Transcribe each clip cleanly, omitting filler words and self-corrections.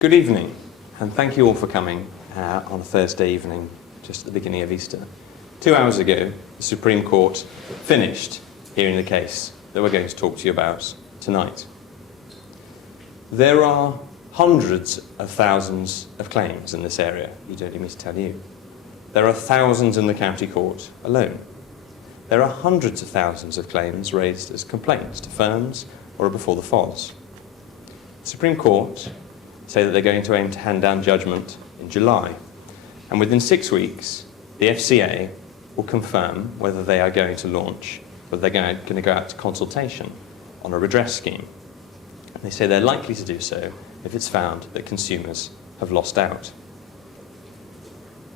Good evening, and thank you all for coming on a Thursday evening, just at the beginning of Easter. 2 hours ago, the Supreme Court finished hearing the case that we're going to talk to you about tonight. There are hundreds of thousands of claims in this area, you don't need me to tell you. There are thousands in the county court alone. There are hundreds of thousands of claims raised as complaints to firms or before the FOS. The Supreme Court say that they're going to aim to hand down judgment in July. And within 6 weeks, the FCA will confirm whether they are going to launch, whether they're going to go out to consultation on a redress scheme. And they say they're likely to do so if it's found that consumers have lost out.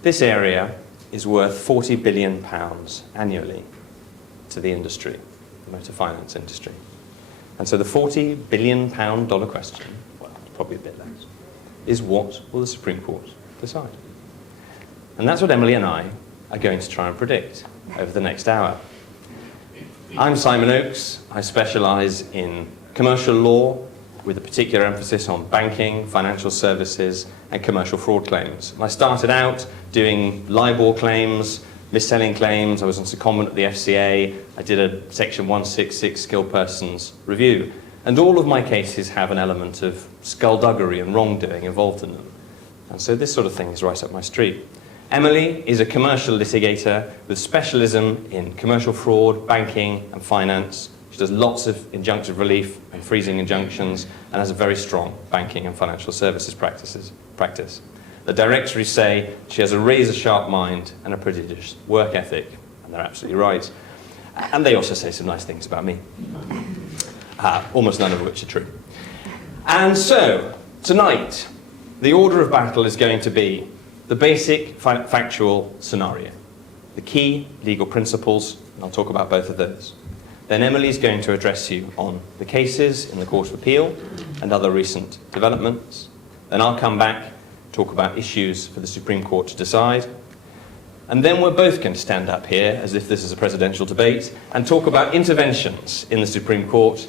This area is worth £40 billion annually to the industry, the motor finance industry. And so the £40 billion question, probably a bit less, is what will the Supreme Court decide? And that's what Emily and I are going to try and predict over the next hour. I'm Simon Oakes. I specialise in commercial law with a particular emphasis on banking, financial services and commercial fraud claims. And I started out doing libel claims, mis-selling claims. I was on secondment at the FCA. I did a Section 166 skilled persons review. And all of my cases have an element of skullduggery and wrongdoing involved in them. And so this sort of thing is right up my street. Emily is a commercial litigator with specialism in commercial fraud, banking and finance. She does lots of injunctive relief and freezing injunctions and has a very strong banking and financial services practice. The directories say she has a razor-sharp mind and a prodigious work ethic, and they're absolutely right. And they also say some nice things about me. Almost none of which are true. And so, tonight, the order of battle is going to be the basic factual scenario, the key legal principles, and I'll talk about both of those. Then Emily's going to address you on the cases in the Court of Appeal and other recent developments. Then I'll come back, talk about issues for the Supreme Court to decide. And then we're both going to stand up here, as if this is a presidential debate, and talk about interventions in the Supreme Court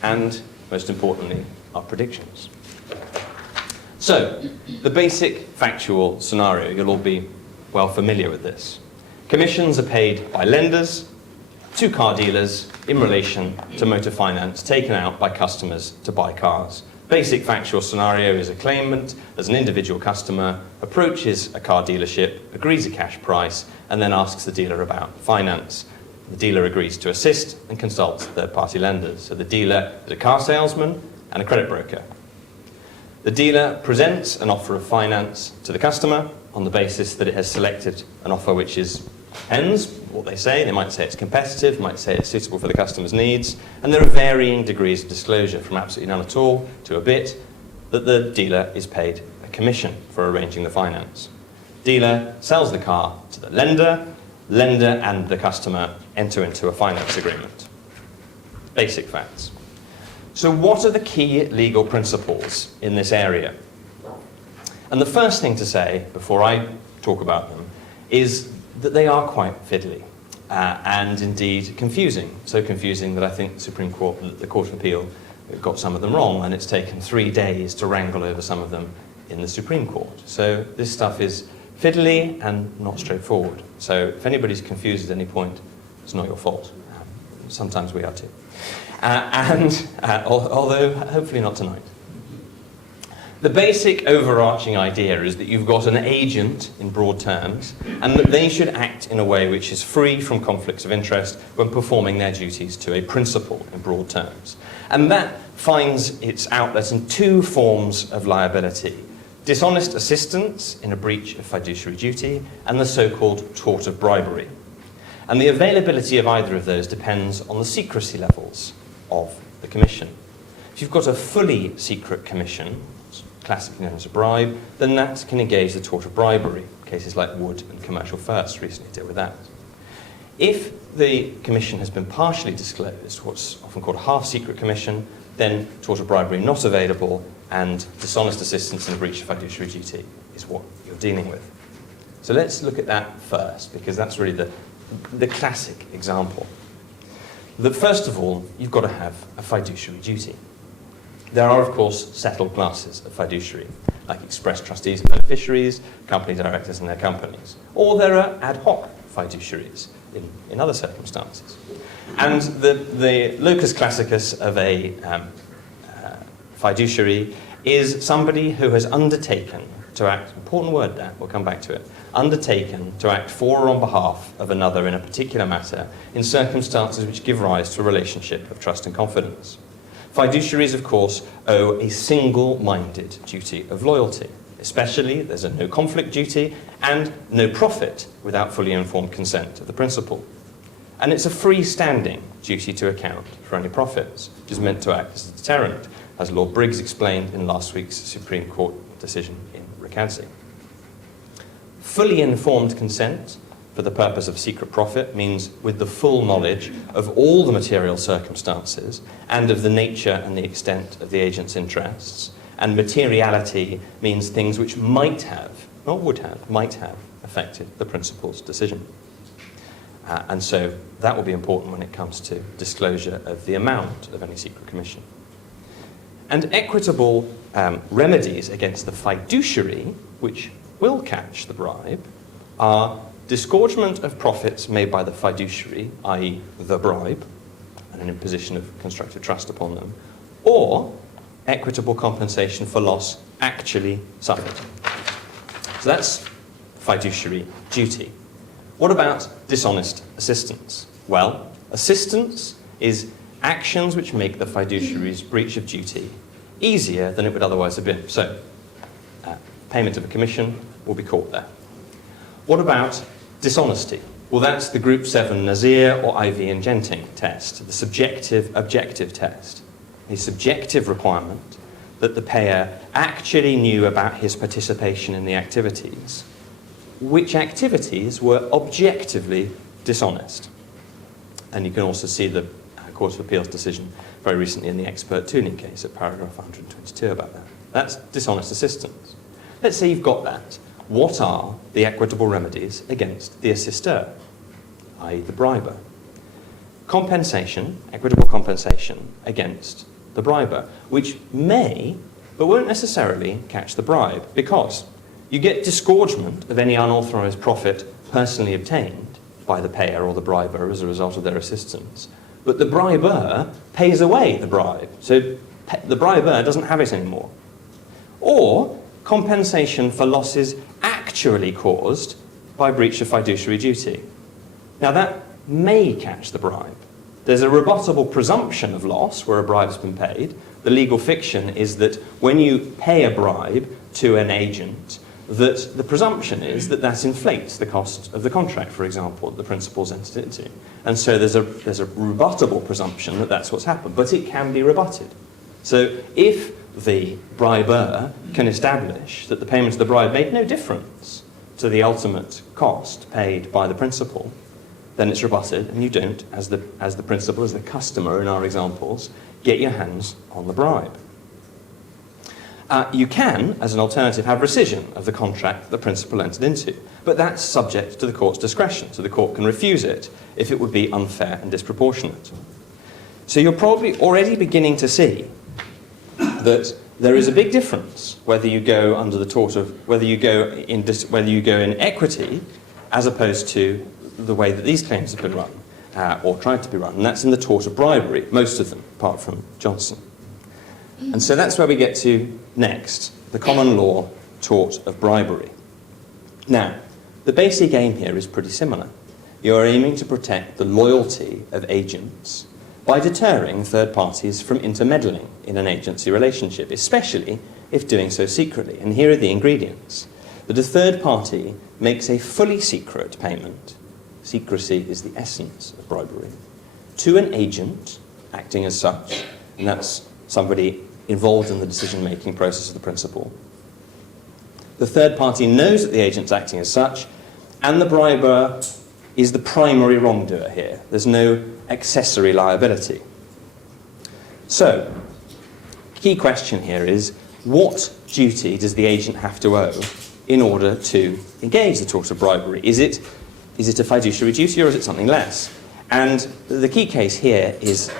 and, most importantly, our predictions. So, the basic factual scenario, you'll all be well familiar with this. Commissions are paid by lenders to car dealers in relation to motor finance taken out by customers to buy cars. Basic factual scenario is a claimant, as an individual customer, approaches a car dealership, agrees a cash price, and then asks the dealer about finance. The dealer agrees to assist and consults third-party lenders. So the dealer is a car salesman and a credit broker. The dealer presents an offer of finance to the customer on the basis that it has selected an offer which depends what they say. They might say it's competitive, might say it's suitable for the customer's needs, and there are varying degrees of disclosure, from absolutely none at all to a bit, that the dealer is paid a commission for arranging the finance. Dealer sells the car to the lender and the customer enter into a finance agreement. Basic facts. So what are the key legal principles in this area? And the first thing to say, before I talk about them, is that they are quite fiddly and indeed confusing. So confusing that I think the Supreme Court, the Court of Appeal, got some of them wrong, and it's taken 3 days to wrangle over some of them in the Supreme Court. So this stuff is fiddly and not straightforward. So if anybody's confused at any point, it's not your fault. Sometimes we are too. Although hopefully not tonight. The basic overarching idea is that you've got an agent in broad terms, and that they should act in a way which is free from conflicts of interest when performing their duties to a principal in broad terms. And that finds its outlet in 2 forms of liability: dishonest assistance in a breach of fiduciary duty, and the so-called tort of bribery. And the availability of either of those depends on the secrecy levels of the commission. If you've got a fully secret commission, classically known as a bribe, then that can engage the tort of bribery. Cases like Wood and Commercial First recently deal with that. If the commission has been partially disclosed, what's often called a half-secret commission, then tort of bribery not available, and dishonest assistance in a breach of fiduciary duty is what you're dealing with. So let's look at that first, because that's really the classic example. That first of all, you've got to have a fiduciary duty. There are, of course, settled classes of fiduciary, like express trustees and beneficiaries, company directors and their companies. Or there are ad hoc fiduciaries in other circumstances. And the locus classicus of a fiduciary is somebody who has undertaken to act, important word there, we'll come back to it, undertaken to act for or on behalf of another in a particular matter in circumstances which give rise to a relationship of trust and confidence. Fiduciaries, of course, owe a single-minded duty of loyalty. Especially, there's a no conflict duty and no profit without fully informed consent of the principal. And it's a freestanding duty to account for any profits, which is meant to act as a deterrent, as Lord Briggs explained in last week's Supreme Court decision in Ricadzi. Fully informed consent for the purpose of secret profit means with the full knowledge of all the material circumstances and of the nature and the extent of the agent's interests. And materiality means things which might have, not would have, might have affected the principal's decision. And so that will be important when it comes to disclosure of the amount of any secret commission. And equitable remedies against the fiduciary, which will catch the bribe, are disgorgement of profits made by the fiduciary, i.e. the bribe, and an imposition of constructive trust upon them, or equitable compensation for loss actually suffered. So that's fiduciary duty. What about dishonest assistance? Well, assistance is actions which make the fiduciary's breach of duty easier than it would otherwise have been. So, payment of a commission will be caught there. What about dishonesty? Well, that's the Group 7 Nazir or IV and Genting test, the subjective-objective test. A subjective requirement that the payer actually knew about his participation in the activities, which activities were objectively dishonest. And you can also see the Court of Appeal's decision very recently in the expert tuning case at paragraph 122 about that. That's dishonest assistance. Let's say you've got that. What are the equitable remedies against the assister, i.e. the briber? Compensation, equitable compensation against the briber, which may, but won't necessarily catch the bribe, because you get disgorgement of any unauthorised profit personally obtained by the payer or the briber as a result of their assistance, but the briber pays away the bribe, so the briber doesn't have it anymore. Or compensation for losses actually caused by breach of fiduciary duty. Now that may catch the bribe. There's a rebuttable presumption of loss where a bribe's been paid. The legal fiction is that when you pay a bribe to an agent, that the presumption is that that inflates the cost of the contract, for example, that the principal's entered into. And so there's a rebuttable presumption that that's what's happened, but it can be rebutted. So if the briber can establish that the payment of the bribe made no difference to the ultimate cost paid by the principal, then it's rebutted, and you don't, as the principal, as the customer in our examples, get your hands on the bribe. You can, as an alternative, have rescission of the contract that the principal entered into, but that's subject to the court's discretion, so the court can refuse it if it would be unfair and disproportionate. So you're probably already beginning to see that there is a big difference whether you go under the tort of whether you go in equity as opposed to the way that these claims have been run or tried to be run, and that's in the tort of bribery, most of them, apart from Johnson. And so that's where we get to next, the common law tort of bribery. Now, the basic aim here is pretty similar. You're aiming to protect the loyalty of agents by deterring third parties from intermeddling in an agency relationship, especially if doing so secretly. And here are the ingredients. That a third party makes a fully secret payment, secrecy is the essence of bribery, to an agent acting as such, and that's somebody involved in the decision-making process of the principal. The third party knows that the agent's acting as such, and the briber is the primary wrongdoer here. There's no accessory liability. So, key question here is, what duty does the agent have to owe in order to engage the tort of bribery? Is it a fiduciary duty or is it something less? And the key case here is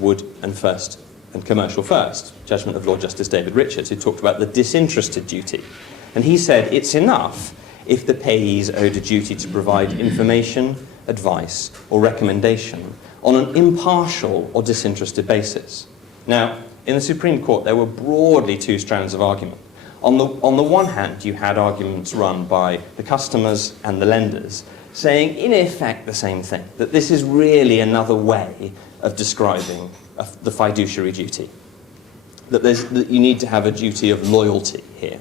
Wood and First and Commercial First, judgment of Lord Justice David Richards, who talked about the disinterested duty. And he said it's enough if the payees owed a duty to provide information, advice, or recommendation on an impartial or disinterested basis. Now, in the Supreme Court, there were broadly two strands of argument. On the one hand, you had arguments run by the customers and the lenders saying, in effect, the same thing, that this is really another way of describing the fiduciary duty, that you need to have a duty of loyalty here.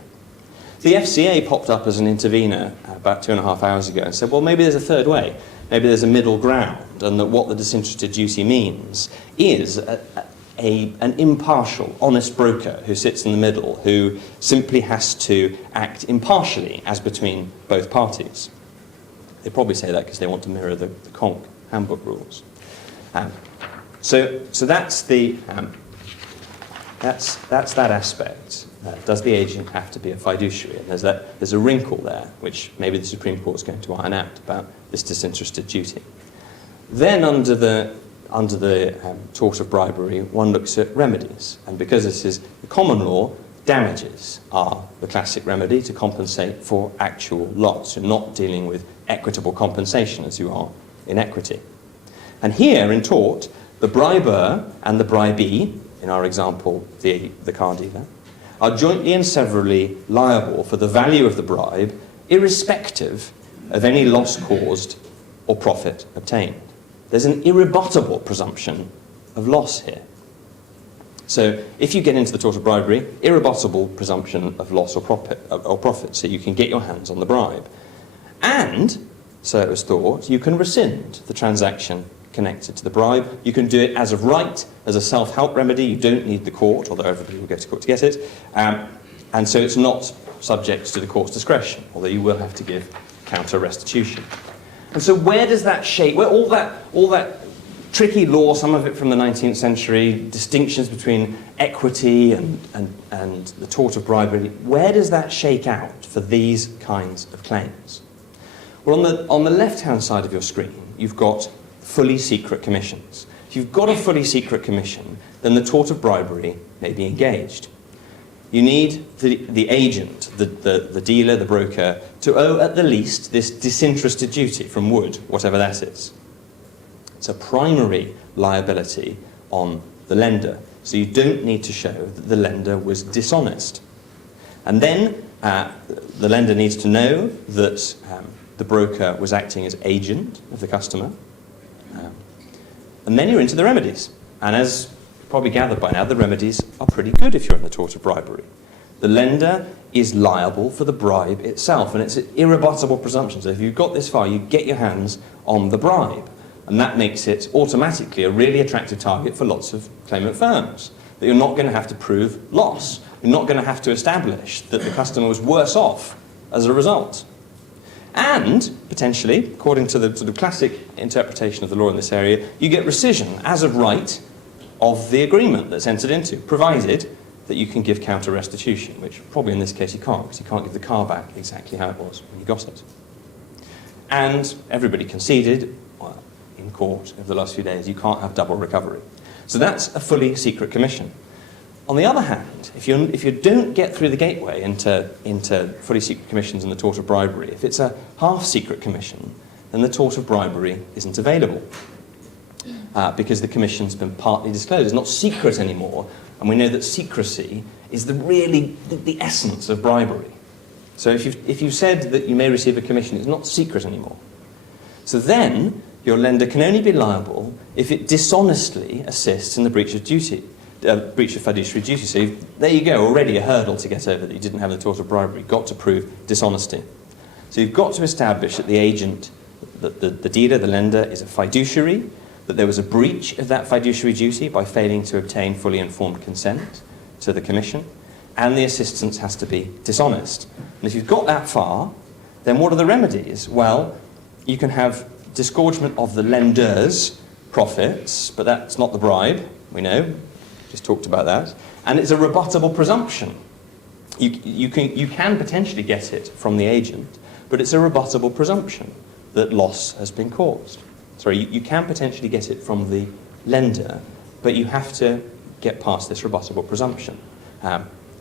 The FCA popped up as an intervener about 2.5 hours ago and said, well, maybe there's a third way. Maybe there's a middle ground, and that what the disinterested duty means is an impartial, honest broker who sits in the middle, who simply has to act impartially as between both parties. They probably say that because they want to mirror the Conk handbook rules. So that's that aspect. Does the agent have to be a fiduciary? And there's a wrinkle there, which maybe the Supreme Court is going to iron out about this disinterested duty. Then under the tort of bribery, one looks at remedies. And because this is the common law, damages are the classic remedy to compensate for actual loss. You're not dealing with equitable compensation as you are in equity. And here in tort, the briber and the bribee, in our example, the car dealer, are jointly and severally liable for the value of the bribe, irrespective of any loss caused or profit obtained. There's an irrebuttable presumption of loss here. So if you get into the tort of bribery, irrebuttable presumption of loss or profit, so you can get your hands on the bribe. And, so it was thought, you can rescind the transaction connected to the bribe. You can do it as of right, as a self-help remedy. You don't need the court, although everybody will go to court to get it. And so it's not subject to the court's discretion, although you will have to give counter restitution. And so where does that shape, where all that tricky law, some of it from the 19th century, distinctions between equity and the tort of bribery, where does that shake out for these kinds of claims? Well, on the left-hand side of your screen, you've got fully secret commissions. If you've got a fully secret commission, then the tort of bribery may be engaged. You need the agent, the dealer, the broker, to owe at the least this disinterested duty from Wood, whatever that is. It's a primary liability on the lender, so you don't need to show that the lender was dishonest. And then the lender needs to know that the broker was acting as agent of the customer. And then you're into the remedies. And as probably gathered by now, the remedies are pretty good if you're in the tort of bribery. The lender is liable for the bribe itself, and it's an irrebuttable presumption. So if you've got this far, you get your hands on the bribe. And that makes it automatically a really attractive target for lots of claimant firms. That you're not going to have to prove loss. You're not going to have to establish that the customer was worse off as a result. And, potentially, according to the sort of classic interpretation of the law in this area, you get rescission as of right of the agreement that's entered into, provided that you can give counter restitution, which probably in this case you can't, because you can't give the car back exactly how it was when you got it. And everybody conceded, well, in court over the last few days, you can't have double recovery. So that's a fully secret commission. On the other hand, if you don't get through the gateway into fully secret commissions and the tort of bribery, if it's a half-secret commission, then the tort of bribery isn't available because the commission's been partly disclosed. It's not secret anymore, and we know that secrecy is the essence of bribery. So if you've said that you may receive a commission, it's not secret anymore. So then your lender can only be liable if it dishonestly assists in the breach of duty. Breach of fiduciary duty. So there you go, already a hurdle to get over that you didn't have the tort of bribery. You've got to prove dishonesty. So you've got to establish that the agent, the dealer, the lender, is a fiduciary, that there was a breach of that fiduciary duty by failing to obtain fully informed consent to the commission, and the assistance has to be dishonest. And if you've got that far, then what are the remedies? Well, you can have disgorgement of the lender's profits, but that's not the bribe, we know. Just talked about that. And it's a rebuttable presumption. You can potentially get it from the agent, but it's a rebuttable presumption that loss has been caused. Sorry, you can potentially get it from the lender, but you have to get past this rebuttable presumption.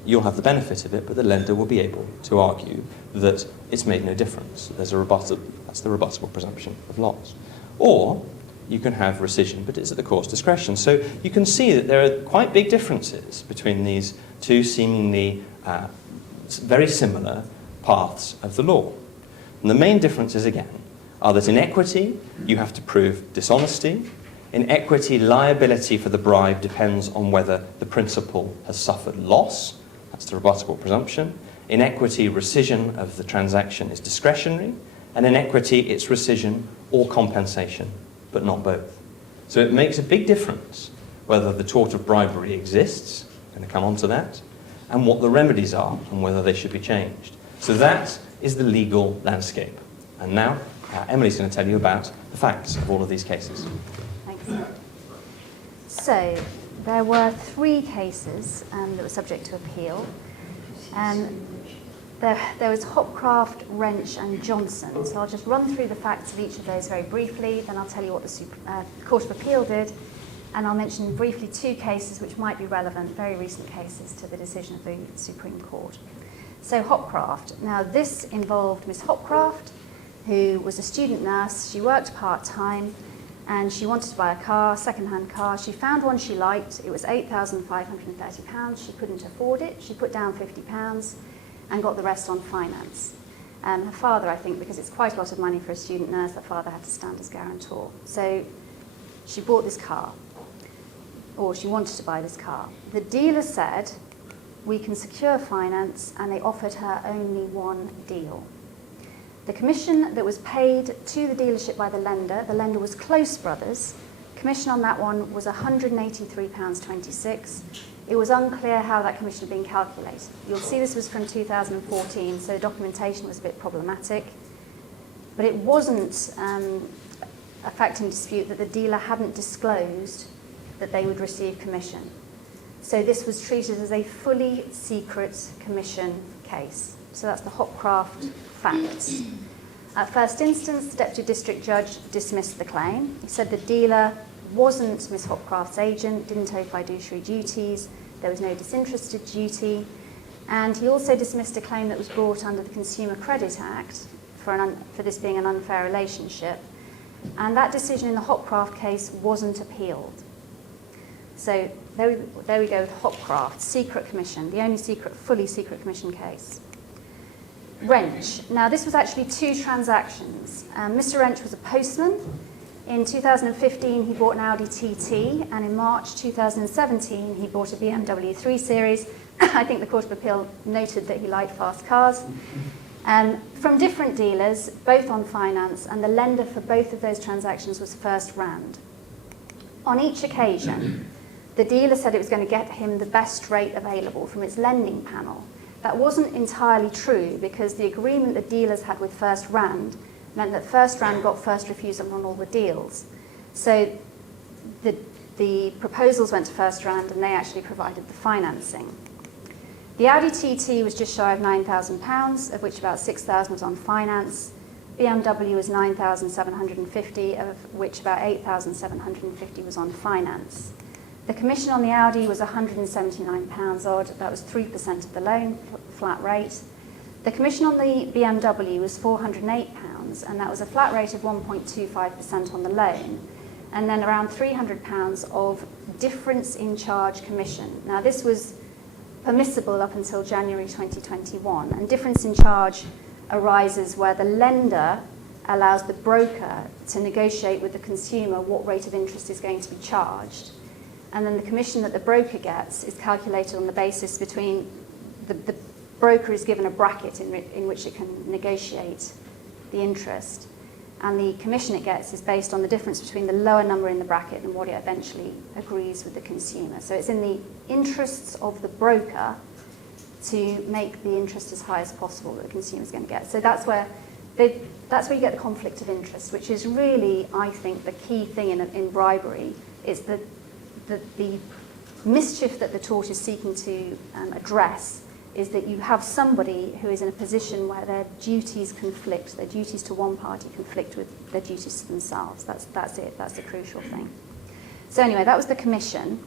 You'll have the benefit of it, but the lender will be able to argue that it's made no difference. That's the rebuttable presumption of loss. Or you can have rescission, but it's at the court's discretion. So you can see that there are quite big differences between these two seemingly very similar paths of the law. And the main differences, again, are that in equity, you have to prove dishonesty. In equity, liability for the bribe depends on whether the principal has suffered loss. That's the rebuttable presumption. In equity, rescission of the transaction is discretionary. And in equity, it's rescission or compensation, but not both. So it makes a big difference whether the tort of bribery exists, I'm going to come on to that, and what the remedies are and whether they should be changed. So that is the legal landscape. And now, Emily's going to tell you about the facts of all of these cases. Thanks. So, there were 3 cases that were subject to appeal. There was Hopcraft, Wrench and Johnson. So I'll just run through the facts of each of those very briefly, then I'll tell you what the Court of Appeal did, and I'll mention briefly 2 cases which might be relevant, very recent cases, to the decision of the Supreme Court. So Hopcraft. Now this involved Miss Hopcraft, who was a student nurse. She worked part-time and she wanted to buy a car, second-hand car. She found one she liked. It was £8,530. She couldn't afford it. She put down £50 and got the rest on finance. Her father, I think, because it's quite a lot of money for a student nurse, her father had to stand as guarantor. So she bought this car, or she wanted to buy this car. The dealer said, we can secure finance, and they offered her only one deal. The commission that was paid to the dealership by the lender was Close Brothers. Commission on that one was £183.26. It was unclear how that commission had been calculated. You'll see this was from 2014, so the documentation was a bit problematic. But it wasn't a fact in dispute that the dealer hadn't disclosed that they would receive commission. So this was treated as a fully secret commission case. So that's the Hopcraft facts. At first instance, the Deputy District Judge dismissed the claim. He said the dealer wasn't Miss Hopcraft's agent, didn't owe fiduciary duties, there was no disinterested duty, and he also dismissed a claim that was brought under the Consumer Credit Act for this being an unfair relationship, and that decision in the Hopcraft case wasn't appealed. So there we go with Hopcraft, secret commission, the only fully secret commission case. Wrench. Now this was actually 2 transactions. Mr. Wrench was a postman. In 2015, he bought an Audi TT, and in March 2017, he bought a BMW 3 Series. I think the Court of Appeal noted that he liked fast cars. From different dealers, both on finance, and the lender for both of those transactions was First Rand. On each occasion, the dealer said it was going to get him the best rate available from its lending panel. That wasn't entirely true, because the agreement the dealers had with First Rand meant that First Rand got first refusal on all the deals. So the proposals went to First Rand and they actually provided the financing. The Audi TT was just shy of £9,000, of which about £6,000 was on finance. BMW was £9,750, of which about £8,750 was on finance. The commission on the Audi was £179 odd, that was 3% of the loan, flat rate. The commission on the BMW was £408, and that was a flat rate of 1.25% on the loan, and then around £300 of difference in charge commission. Now this was permissible up until January 2021, and difference in charge arises where the lender allows the broker to negotiate with the consumer what rate of interest is going to be charged, and then the commission that the broker gets is calculated on the basis between the broker is given a bracket in which it can negotiate the interest, and the commission it gets is based on the difference between the lower number in the bracket and what it eventually agrees with the consumer. So it's in the interests of the broker to make the interest as high as possible that the consumer is going to get. So that's where you get the conflict of interest, which is really, I think, the key thing in bribery, is the mischief that the tort is seeking to address is that you have somebody who is in a position where their duties conflict, their duties to one party conflict with their duties to themselves. That's it, that's the crucial thing. So anyway, that was the commission.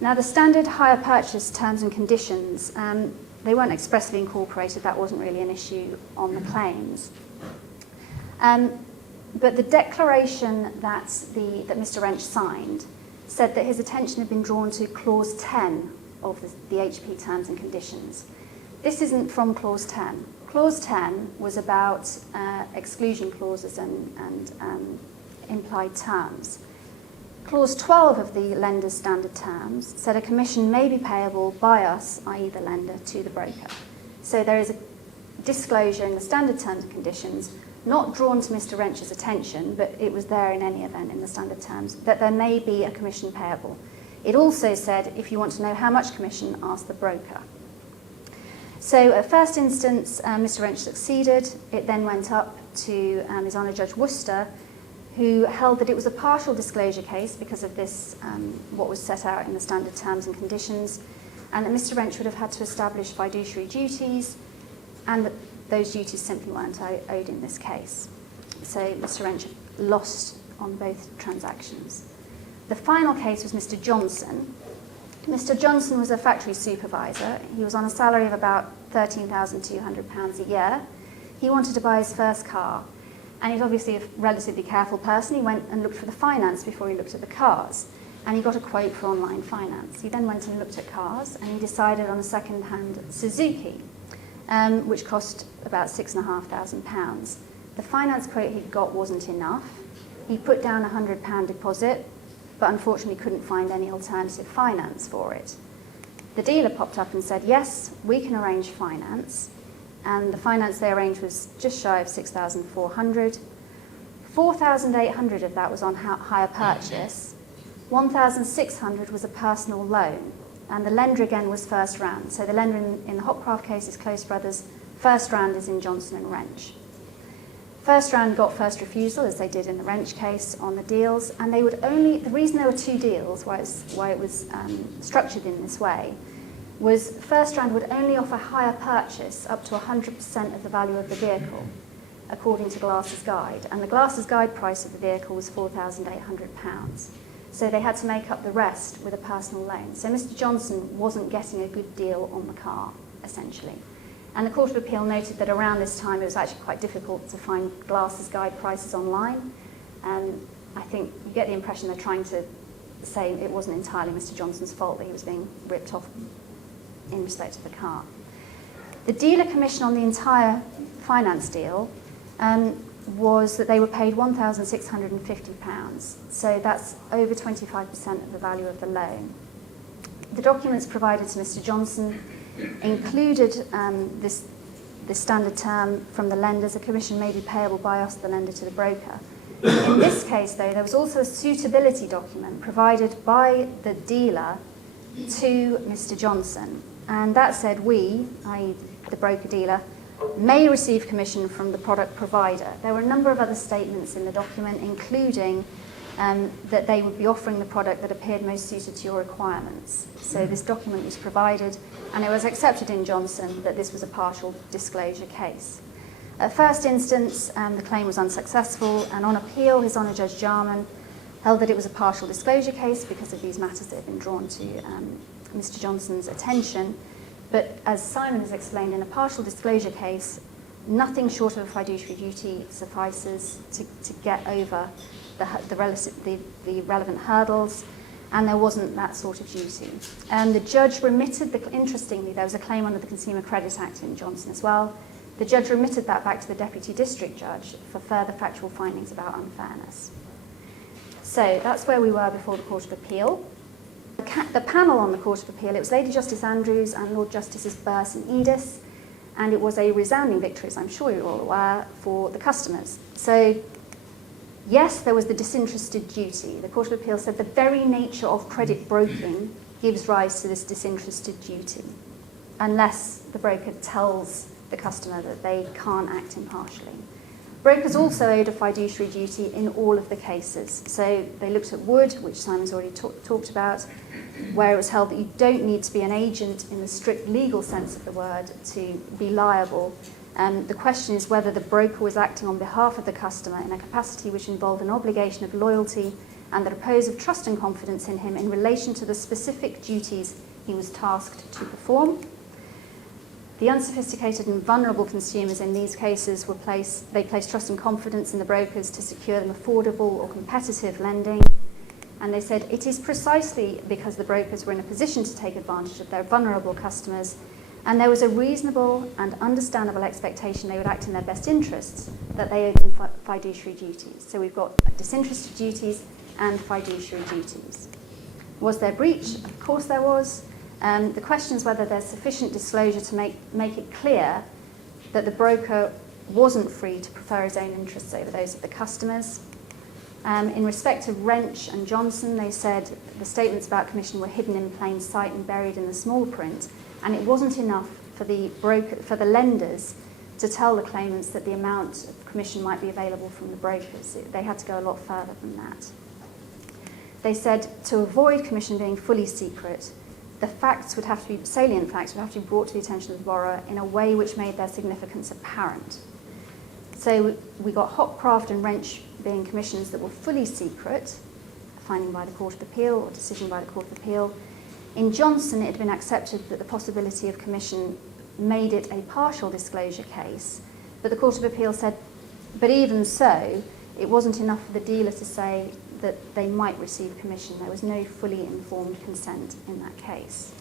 Now, the standard hire purchase terms and conditions, they weren't expressly incorporated. That wasn't really an issue on the claims. But the declaration that Mr. Wrench signed said that his attention had been drawn to Clause 10 of the HP terms and conditions. This isn't from Clause 10. Clause 10 was about exclusion clauses and implied terms. Clause 12 of the lender's standard terms said a commission may be payable by us, i.e. the lender, to the broker. So there is a disclosure in the standard terms and conditions, not drawn to Mr. Wrench's attention, but it was there in any event in the standard terms, that there may be a commission payable. It also said, if you want to know how much commission, ask the broker. So at first instance, Mr. Wrench succeeded. It then went up to His Honour Judge Worcester, who held that it was a partial disclosure case because of this, what was set out in the standard terms and conditions, and that Mr. Wrench would have had to establish fiduciary duties, and that those duties simply weren't owed in this case. So Mr. Wrench lost on both transactions. The final case was Mr. Johnson. Mr. Johnson was a factory supervisor. He was on a salary of about £13,200 a year. He wanted to buy his first car, and he's obviously a relatively careful person. He went and looked for the finance before he looked at the cars, and he got a quote for online finance. He then went and looked at cars, and he decided on a second-hand Suzuki, which cost about £6,500. The finance quote he got wasn't enough. He put down a £100 deposit, but unfortunately couldn't find any alternative finance for it. The dealer popped up and said, yes, we can arrange finance, and the finance they arranged was just shy of £6,400. £4,800 of that was on hire purchase. £1,600 was a personal loan, and the lender again was first round. So the lender in the Hopcraft case is Close Brothers. First round is in Johnson and Wrench. First round got first refusal, as they did in the Wrench case, on the deals, and they would only, the reason there were two deals, why it was structured in this way, was first round would only offer hire purchase up to 100% of the value of the vehicle, according to Glass's Guide, and the Glass's Guide price of the vehicle was £4,800. So they had to make up the rest with a personal loan. So Mr. Johnson wasn't getting a good deal on the car, essentially. And the Court of Appeal noted that around this time it was actually quite difficult to find Glass's Guide prices online. And I think you get the impression they're trying to say it wasn't entirely Mr. Johnson's fault that he was being ripped off in respect to the car. The dealer commission on the entire finance deal was that they were paid £1,650. So that's over 25% of the value of the loan. The documents provided to Mr. Johnson included this standard term from the lenders: a commission may be payable by us, the lender, to the broker. In this case, though, there was also a suitability document provided by the dealer to Mr. Johnson, and that said we, i.e. the broker-dealer, may receive commission from the product provider. There were a number of other statements in the document, including that they would be offering the product that appeared most suited to your requirements. So this document was provided, and it was accepted in Johnson that this was a partial disclosure case. At first instance, the claim was unsuccessful, and on appeal, His Honour Judge Jarman held that it was a partial disclosure case because of these matters that had been drawn to Mr. Johnson's attention. But as Simon has explained, in a partial disclosure case, nothing short of a fiduciary duty suffices to get over the relevant hurdles, and there wasn't that sort of duty. And the judge remitted, interestingly, there was a claim under the Consumer Credit Act in Johnson as well. The judge remitted that back to the Deputy District Judge for further factual findings about unfairness. So that's where we were before the Court of Appeal. The panel on the Court of Appeal, it was Lady Justice Andrews and Lord Justices Burse and Edis, and it was a resounding victory, as I'm sure you're all aware, for the customers. So yes, there was the disinterested duty. The Court of Appeal said the very nature of credit broking gives rise to this disinterested duty, unless the broker tells the customer that they can't act impartially. Brokers also owed a fiduciary duty in all of the cases. So they looked at Wood, which Simon's already talked about, where it was held that you don't need to be an agent in the strict legal sense of the word to be liable. The question is whether the broker was acting on behalf of the customer in a capacity which involved an obligation of loyalty and the repose of trust and confidence in him in relation to the specific duties he was tasked to perform. The unsophisticated and vulnerable consumers in these cases placed trust and confidence in the brokers to secure them affordable or competitive lending. And they said it is precisely because the brokers were in a position to take advantage of their vulnerable customers, and there was a reasonable and understandable expectation they would act in their best interests, that they owed them fiduciary duties. So we've got disinterested duties and fiduciary duties. Was there breach? Of course there was. The question is whether there's sufficient disclosure to make it clear that the broker wasn't free to prefer his own interests over those of the customers. In respect of Wrench and Johnson, they said the statements about commission were hidden in plain sight and buried in the small print, and it wasn't enough for the lenders to tell the claimants that the amount of commission might be available from the brokers. They had to go a lot further than that. They said to avoid commission being fully secret, the facts would have to be, salient facts would have to be brought to the attention of the borrower in a way which made their significance apparent. So we got Hopcraft and Wrench being commissions that were fully secret, finding by the Court of Appeal or decision by the Court of Appeal. In Johnson, it had been accepted that the possibility of commission made it a partial disclosure case, but the Court of Appeal said, but even so, it wasn't enough for the dealer to say that they might receive commission. There was no fully informed consent in that case.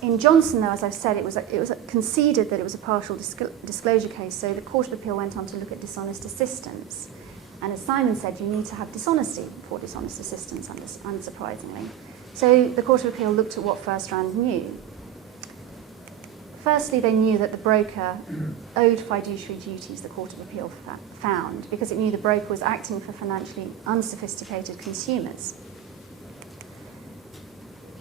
In Johnson, though, as I've said, it was conceded that it was a partial disclosure case, so the Court of Appeal went on to look at dishonest assistance. And as Simon said, you need to have dishonesty for dishonest assistance, unsurprisingly. So the Court of Appeal looked at what First Round knew. Firstly, they knew that the broker owed fiduciary duties, the Court of Appeal found, because it knew the broker was acting for financially unsophisticated consumers.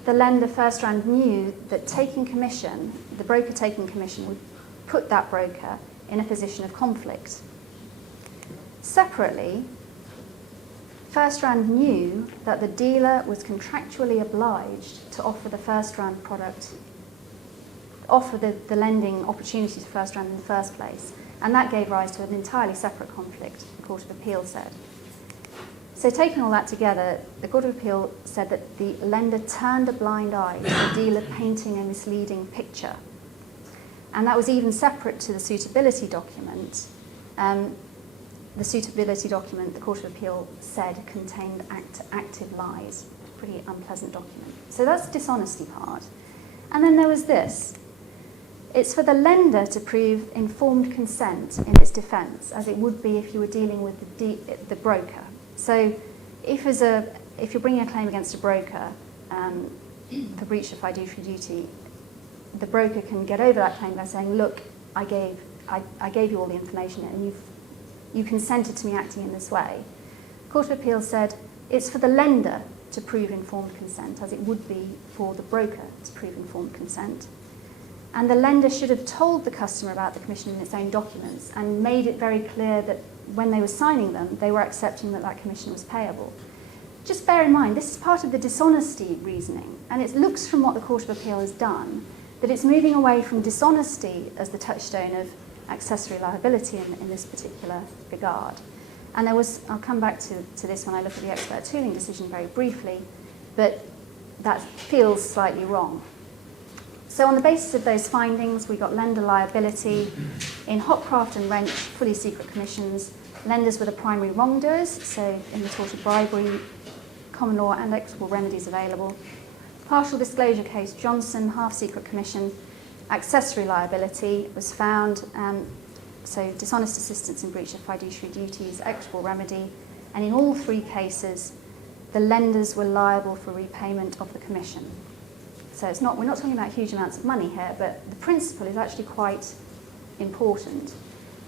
The lender, First Round, knew that taking commission, the broker taking commission, would put that broker in a position of conflict. Separately, First Round knew that the dealer was contractually obliged to offer the First Round product, offer the lending opportunity to First Round in the first place, and that gave rise to an entirely separate conflict, the Court of Appeal said. So taking all that together, the Court of Appeal said that the lender turned a blind eye to the dealer painting a misleading picture. And that was even separate to the suitability document. The suitability document, the Court of Appeal said, contained active lies. Pretty unpleasant document. So that's the dishonesty part. And then there was this. It's for the lender to prove informed consent in its defence, as it would be if you were dealing with the broker. So if you're bringing a claim against a broker for breach of fiduciary duty, the broker can get over that claim by saying, look, I gave you all the information and you consented to me acting in this way. The Court of Appeal said it's for the lender to prove informed consent, as it would be for the broker to prove informed consent. And the lender should have told the customer about the commission in its own documents and made it very clear that when they were signing them, they were accepting that that commission was payable. Just bear in mind, this is part of the dishonesty reasoning, and it looks from what the Court of Appeal has done that it's moving away from dishonesty as the touchstone of accessory liability in this particular regard. And I'll come back to this when I look at the expert tooling decision very briefly, but that feels slightly wrong. So on the basis of those findings, we got lender liability. In Hopcraft and Wrench, fully secret commissions, lenders were the primary wrongdoers, so in the tort of bribery, common law and equitable remedies available. Partial disclosure case, Johnson, half-secret commission, accessory liability was found, so dishonest assistance in breach of fiduciary duties, equitable remedy, and in all three cases, the lenders were liable for repayment of the commission. So we're not talking about huge amounts of money here, but the principle is actually quite important.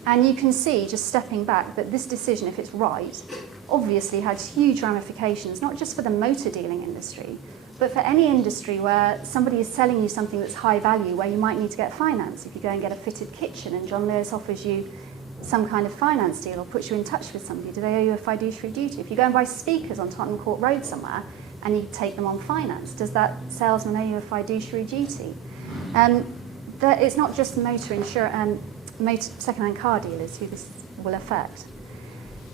And you can see, just stepping back, that this decision, if it's right, obviously has huge ramifications, not just for the motor dealing industry, but for any industry where somebody is selling you something that's high value, where you might need to get finance. If you go and get a fitted kitchen and John Lewis offers you some kind of finance deal or puts you in touch with somebody, do they owe you a fiduciary duty? If you go and buy speakers on Tottenham Court Road somewhere and you take them on finance, does that salesman owe you a fiduciary duty? It's not just motor second-hand car dealers who this will affect.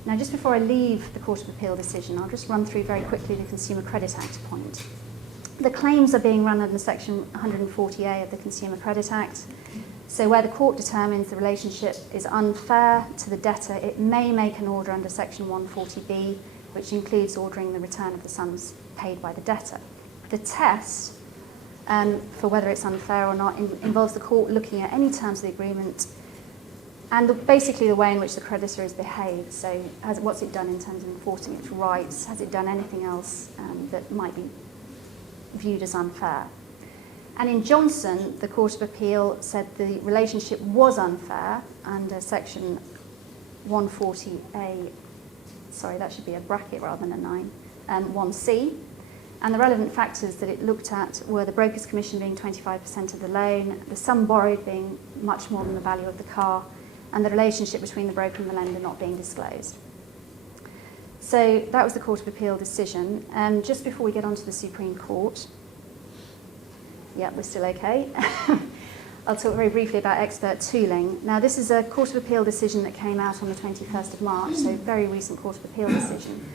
Now, just before I leave the Court of Appeal decision, I'll just run through very quickly the Consumer Credit Act point. The claims are being run under Section 140A of the Consumer Credit Act. So where the court determines the relationship is unfair to the debtor, it may make an order under Section 140B, which includes ordering the return of the sums paid by the debtor. The test for whether it's unfair or not involves the court looking at any terms of the agreement and basically the way in which the creditor has behaved. So what's it done in terms of enforcing its rights? Has it done anything else that might be viewed as unfair? And in Johnson, the Court of Appeal said the relationship was unfair under Section 140A, sorry, that should be a bracket rather than a 9, 1C. And the relevant factors that it looked at were the broker's commission being 25% of the loan, the sum borrowed being much more than the value of the car, and the relationship between the broker and the lender not being disclosed. So that was the Court of Appeal decision. Just before we get on to the Supreme Court, yeah, we're still okay. I'll talk very briefly about expert tooling. Now, this is a Court of Appeal decision that came out on the 21st of March, so very recent Court of Appeal decision.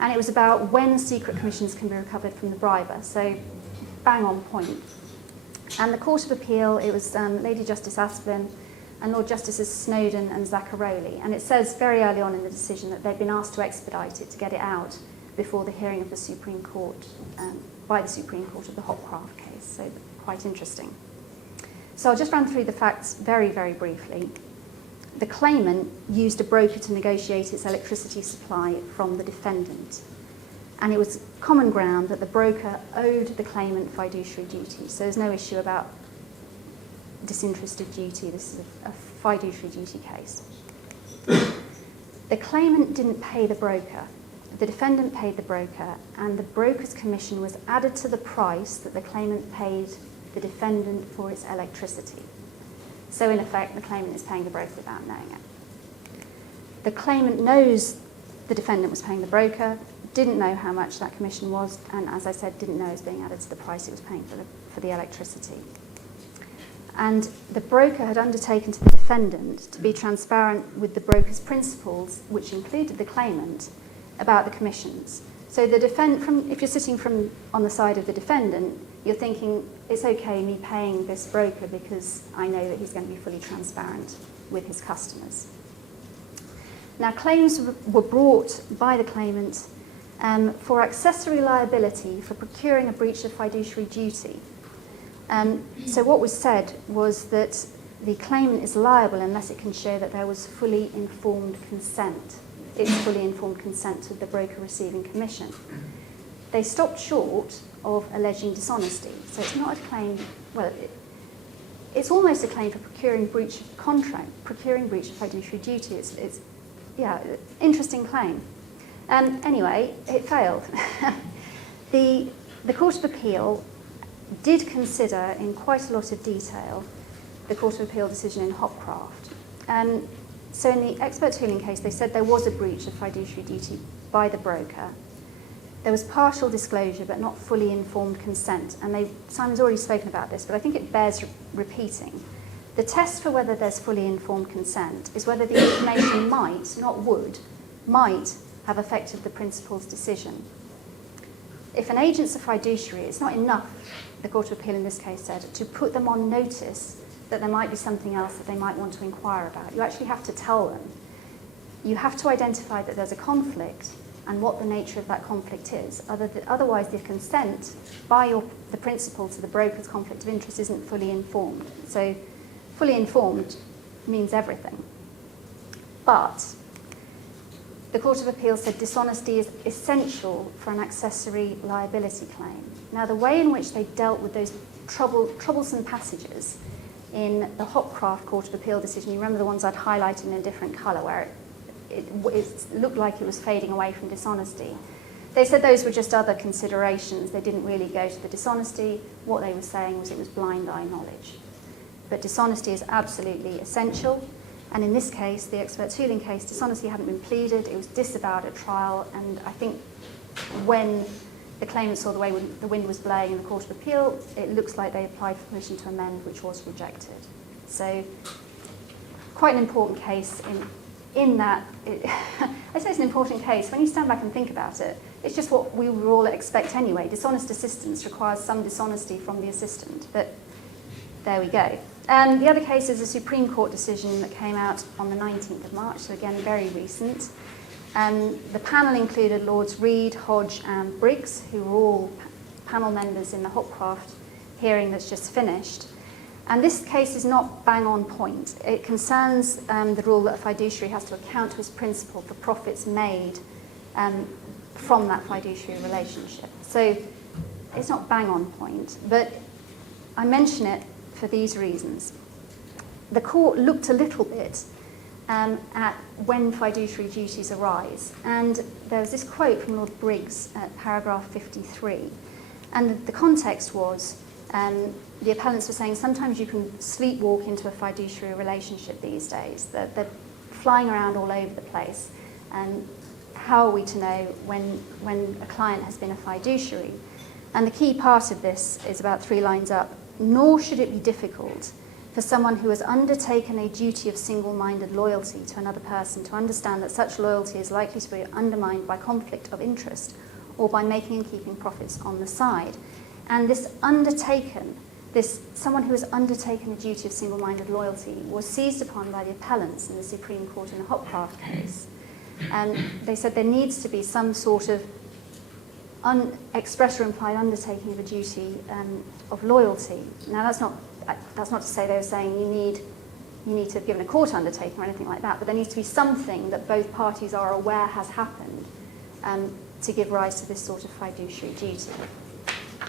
And it was about when secret commissions can be recovered from the briber, so bang on point. And the Court of Appeal, it was Lady Justice Aspin and Lord Justices Snowden and Zaccaroli. And it says very early on in the decision that they've been asked to expedite it, to get it out before the hearing of the Supreme Court, by the Supreme Court of the Hopcraft case. So quite interesting. So I'll just run through the facts very, very briefly. The claimant used a broker to negotiate its electricity supply from the defendant. And it was common ground that the broker owed the claimant fiduciary duty. So there's no issue about disinterested duty. This is a fiduciary duty case. The claimant didn't pay the broker. The defendant paid the broker, and the broker's commission was added to the price that the claimant paid the defendant for its electricity. So in effect, the claimant is paying the broker without knowing it. The claimant knows the defendant was paying the broker, didn't know how much that commission was, and as I said, didn't know it was being added to the price it was paying for the electricity. And the broker had undertaken to the defendant to be transparent with the broker's principles, which included the claimant, about the commissions. So the if you're sitting on the side of the defendant, you're thinking, it's okay me paying this broker because I know that he's going to be fully transparent with his customers. Now, claims were brought by the claimant for accessory liability for procuring a breach of fiduciary duty. So what was said was that the claimant is liable unless it can show that there was fully informed consent. It's fully informed consent to the broker receiving commission. They stopped short of alleging dishonesty. So it's not a claim, well, it's almost a claim for procuring breach of contract, procuring breach of fiduciary duty. It's yeah, interesting claim. Anyway, it failed. The Court of Appeal did consider in quite a lot of detail the Court of Appeal decision in Hopcraft. So in the expert tooling case, they said there was a breach of fiduciary duty by the broker. There was partial disclosure, but not fully informed consent. And Simon's already spoken about this, but I think it bears repeating. The test for whether there's fully informed consent is whether the information might, not would, might have affected the principal's decision. If an agent's a fiduciary, it's not enough, the Court of Appeal in this case said, to put them on notice that there might be something else that they might want to inquire about. You actually have to tell them. You have to identify that there's a conflict and what the nature of that conflict is. Otherwise, the consent by the principal to the broker's conflict of interest isn't fully informed. So fully informed means everything. But the Court of Appeal said dishonesty is essential for an accessory liability claim. Now, the way in which they dealt with those troublesome passages in the Hopcraft Court of Appeal decision, you remember the ones I'd highlighted in a different colour where it looked like it was fading away from dishonesty. They said those were just other considerations. They didn't really go to the dishonesty. What they were saying was it was blind eye knowledge. But dishonesty is absolutely essential. And in this case, the expert tooling case, dishonesty hadn't been pleaded. It was disavowed at trial. And I think when the claimant saw the way the wind was blowing in the Court of Appeal, it looks like they applied for permission to amend, which was rejected. So quite an important case in that, I say it's an important case. When you stand back and think about it, it's just what we would all expect anyway. Dishonest assistance requires some dishonesty from the assistant, but there we go. The other case is a Supreme Court decision that came out on the 19th of March, so again, very recent. The panel included Lords Reid, Hodge and Briggs, who were all panel members in the Hopcraft hearing that's just finished. And this case is not bang on point. It concerns the rule that a fiduciary has to account to his principal for profits made from that fiduciary relationship. So it's not bang on point, but I mention it for these reasons. The court looked a little bit at when fiduciary duties arise, and there was this quote from Lord Briggs at paragraph 53, and the context was the appellants were saying sometimes you can sleepwalk into a fiduciary relationship these days. They're flying around all over the place. And how are we to know when a client has been a fiduciary? And the key part of this is about 3 lines up. Nor should it be difficult for someone who has undertaken a duty of single-minded loyalty to another person to understand that such loyalty is likely to be undermined by conflict of interest or by making and keeping profits on the side. And someone who has undertaken a duty of single-minded loyalty was seized upon by the appellants in the Supreme Court in the Hopcraft case. And they said there needs to be some sort of express or implied undertaking of a duty of loyalty. Now, that's not to say they were saying you need to have given a court undertaking or anything like that, but there needs to be something that both parties are aware has happened to give rise to this sort of fiduciary duty.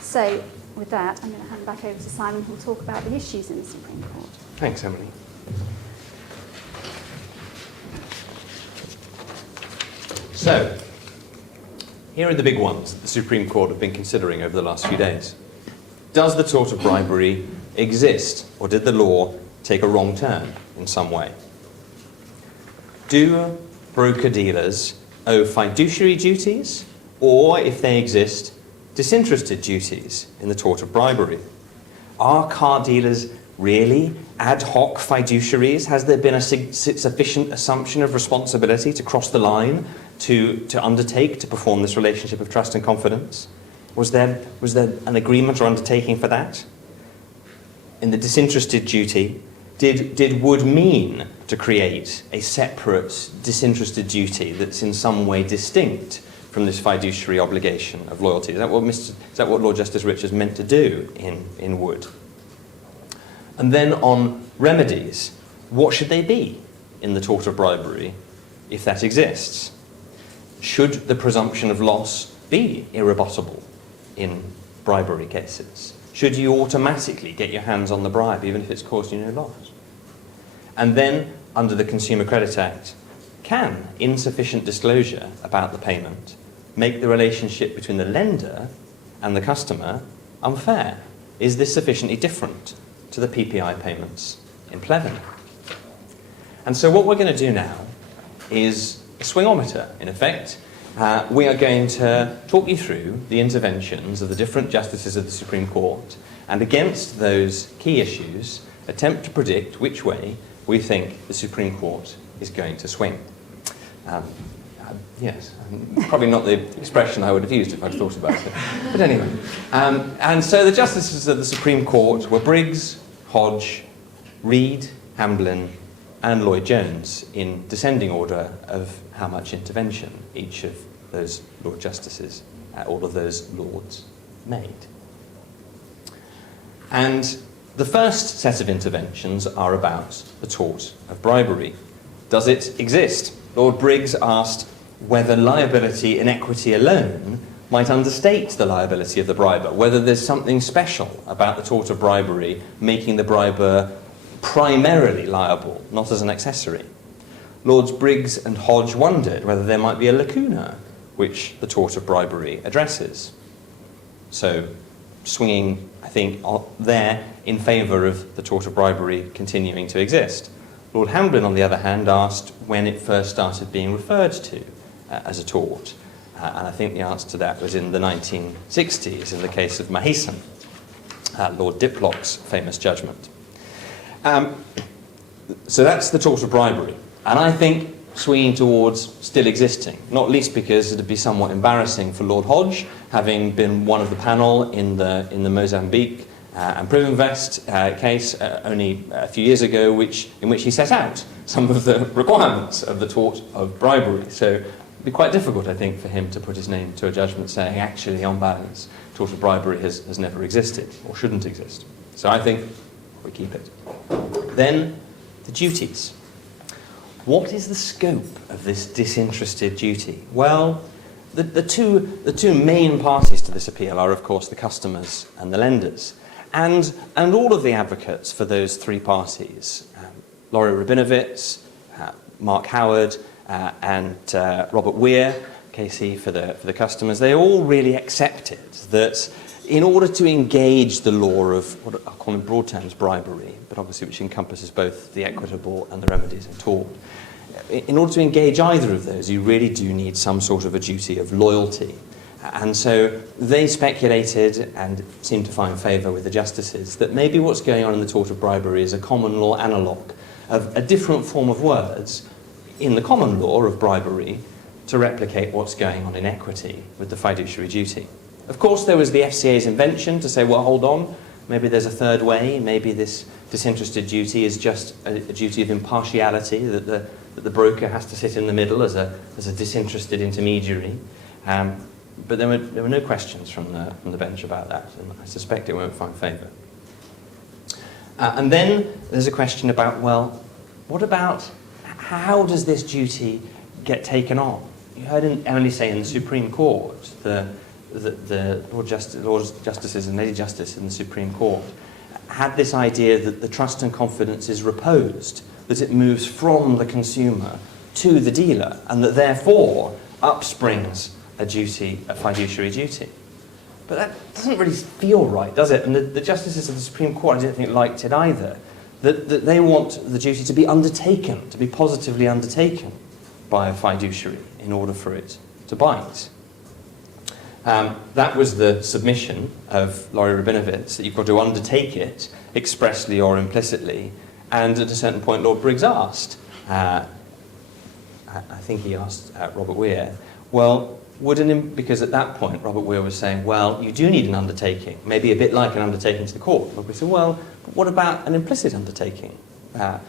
So, with that, I'm going to hand back over to Simon, who will talk about the issues in the Supreme Court. Thanks, Emily. So, here are the big ones that the Supreme Court have been considering over the last few days. Does the tort of bribery exist, or did the law take a wrong turn in some way? Do broker-dealers owe fiduciary duties, or, if they exist, disinterested duties in the tort of bribery? Are car dealers really ad hoc fiduciaries? Has there been a sufficient assumption of responsibility to cross the line to undertake to perform this relationship of trust and confidence? Was there an agreement or undertaking for that? In the disinterested duty, did Wood mean to create a separate disinterested duty that's in some way distinct from this fiduciary obligation of loyalty? Is that what Lord Justice Richards meant to do in Wood? And then on remedies, what should they be in the tort of bribery if that exists? Should the presumption of loss be irrebuttable in bribery cases? Should you automatically get your hands on the bribe even if it's caused you no loss? And then, under the Consumer Credit Act, can insufficient disclosure about the payment make the relationship between the lender and the customer unfair? Is this sufficiently different to the PPI payments in Plevin? And so what we're going to do now is a swingometer, in effect. We are going to talk you through the interventions of the different justices of the Supreme Court, and against those key issues, attempt to predict which way we think the Supreme Court is going to swing. Yes, probably not the expression I would have used if I'd thought about it. But anyway. And so the justices of the Supreme Court were Briggs, Hodge, Reid, Hamblin, and Lloyd-Jones in descending order of how much intervention each of those Lord Justices, all of those Lords, made. And the first set of interventions are about the tort of bribery. Does it exist? Lord Briggs asked whether liability in equity alone might understate the liability of the briber, whether there's something special about the tort of bribery making the briber primarily liable, not as an accessory. Lords Briggs and Hodge wondered whether there might be a lacuna which the tort of bribery addresses. So, swinging, I think, there in favour of the tort of bribery continuing to exist. Lord Hamblin, on the other hand, asked when it first started being referred to as a tort. And I think the answer to that was in the 1960s, in the case of Maheson, Lord Diplock's famous judgment. So that's the tort of bribery. And I think swinging towards still existing, not least because it would be somewhat embarrassing for Lord Hodge, having been one of the panel in the Mozambique and Privinvest case only a few years ago, in which he set out some of the requirements of the tort of bribery. So it'd be quite difficult, I think, for him to put his name to a judgment saying, actually, on balance, tort of bribery has never existed or shouldn't exist. So I think we keep it. Then the duties. What is the scope of this disinterested duty? Well, the two main parties to this appeal are, of course, the customers and the lenders. And all of the advocates for those three parties, Laurie Rabinovitz, Mark Howard, and Robert Weir, KC for the customers, they all really accepted that in order to engage the law of what I'll call in broad terms bribery, but obviously which encompasses both the equitable and the remedies in tort, in order to engage either of those, you really do need some sort of a duty of loyalty. And so they speculated and seemed to find favour with the justices that maybe what's going on in the tort of bribery is a common law analogue of a different form of words in the common law of bribery to replicate what's going on in equity with the fiduciary duty. Of course, there was the FCA's invention to say, well, hold on, maybe there's a third way, maybe this disinterested duty is just a duty of impartiality, that the broker has to sit in the middle as a disinterested intermediary. But there were no questions from the bench about that, and I suspect it won't find favour. And then there's a question about, well, what about how does this duty get taken on? You heard Emily say in the Supreme Court, the Lord Justices and Lady Justice in the Supreme Court had this idea that the trust and confidence is reposed, that it moves from the consumer to the dealer, and that therefore upsprings a duty, a fiduciary duty. But that doesn't really feel right, does it? And the justices of the Supreme Court, I don't think, liked it either. That they want the duty to be undertaken, to be positively undertaken by a fiduciary in order for it to bite. That was the submission of Laurie Rabinovitz, that you've got to undertake it expressly or implicitly. And at a certain point, Lord Briggs asked, I think he asked Robert Weir, well, because at that point Robert Weir was saying, well, you do need an undertaking, maybe a bit like an undertaking to the court. Robert Weir said, well, but what about an implicit undertaking? An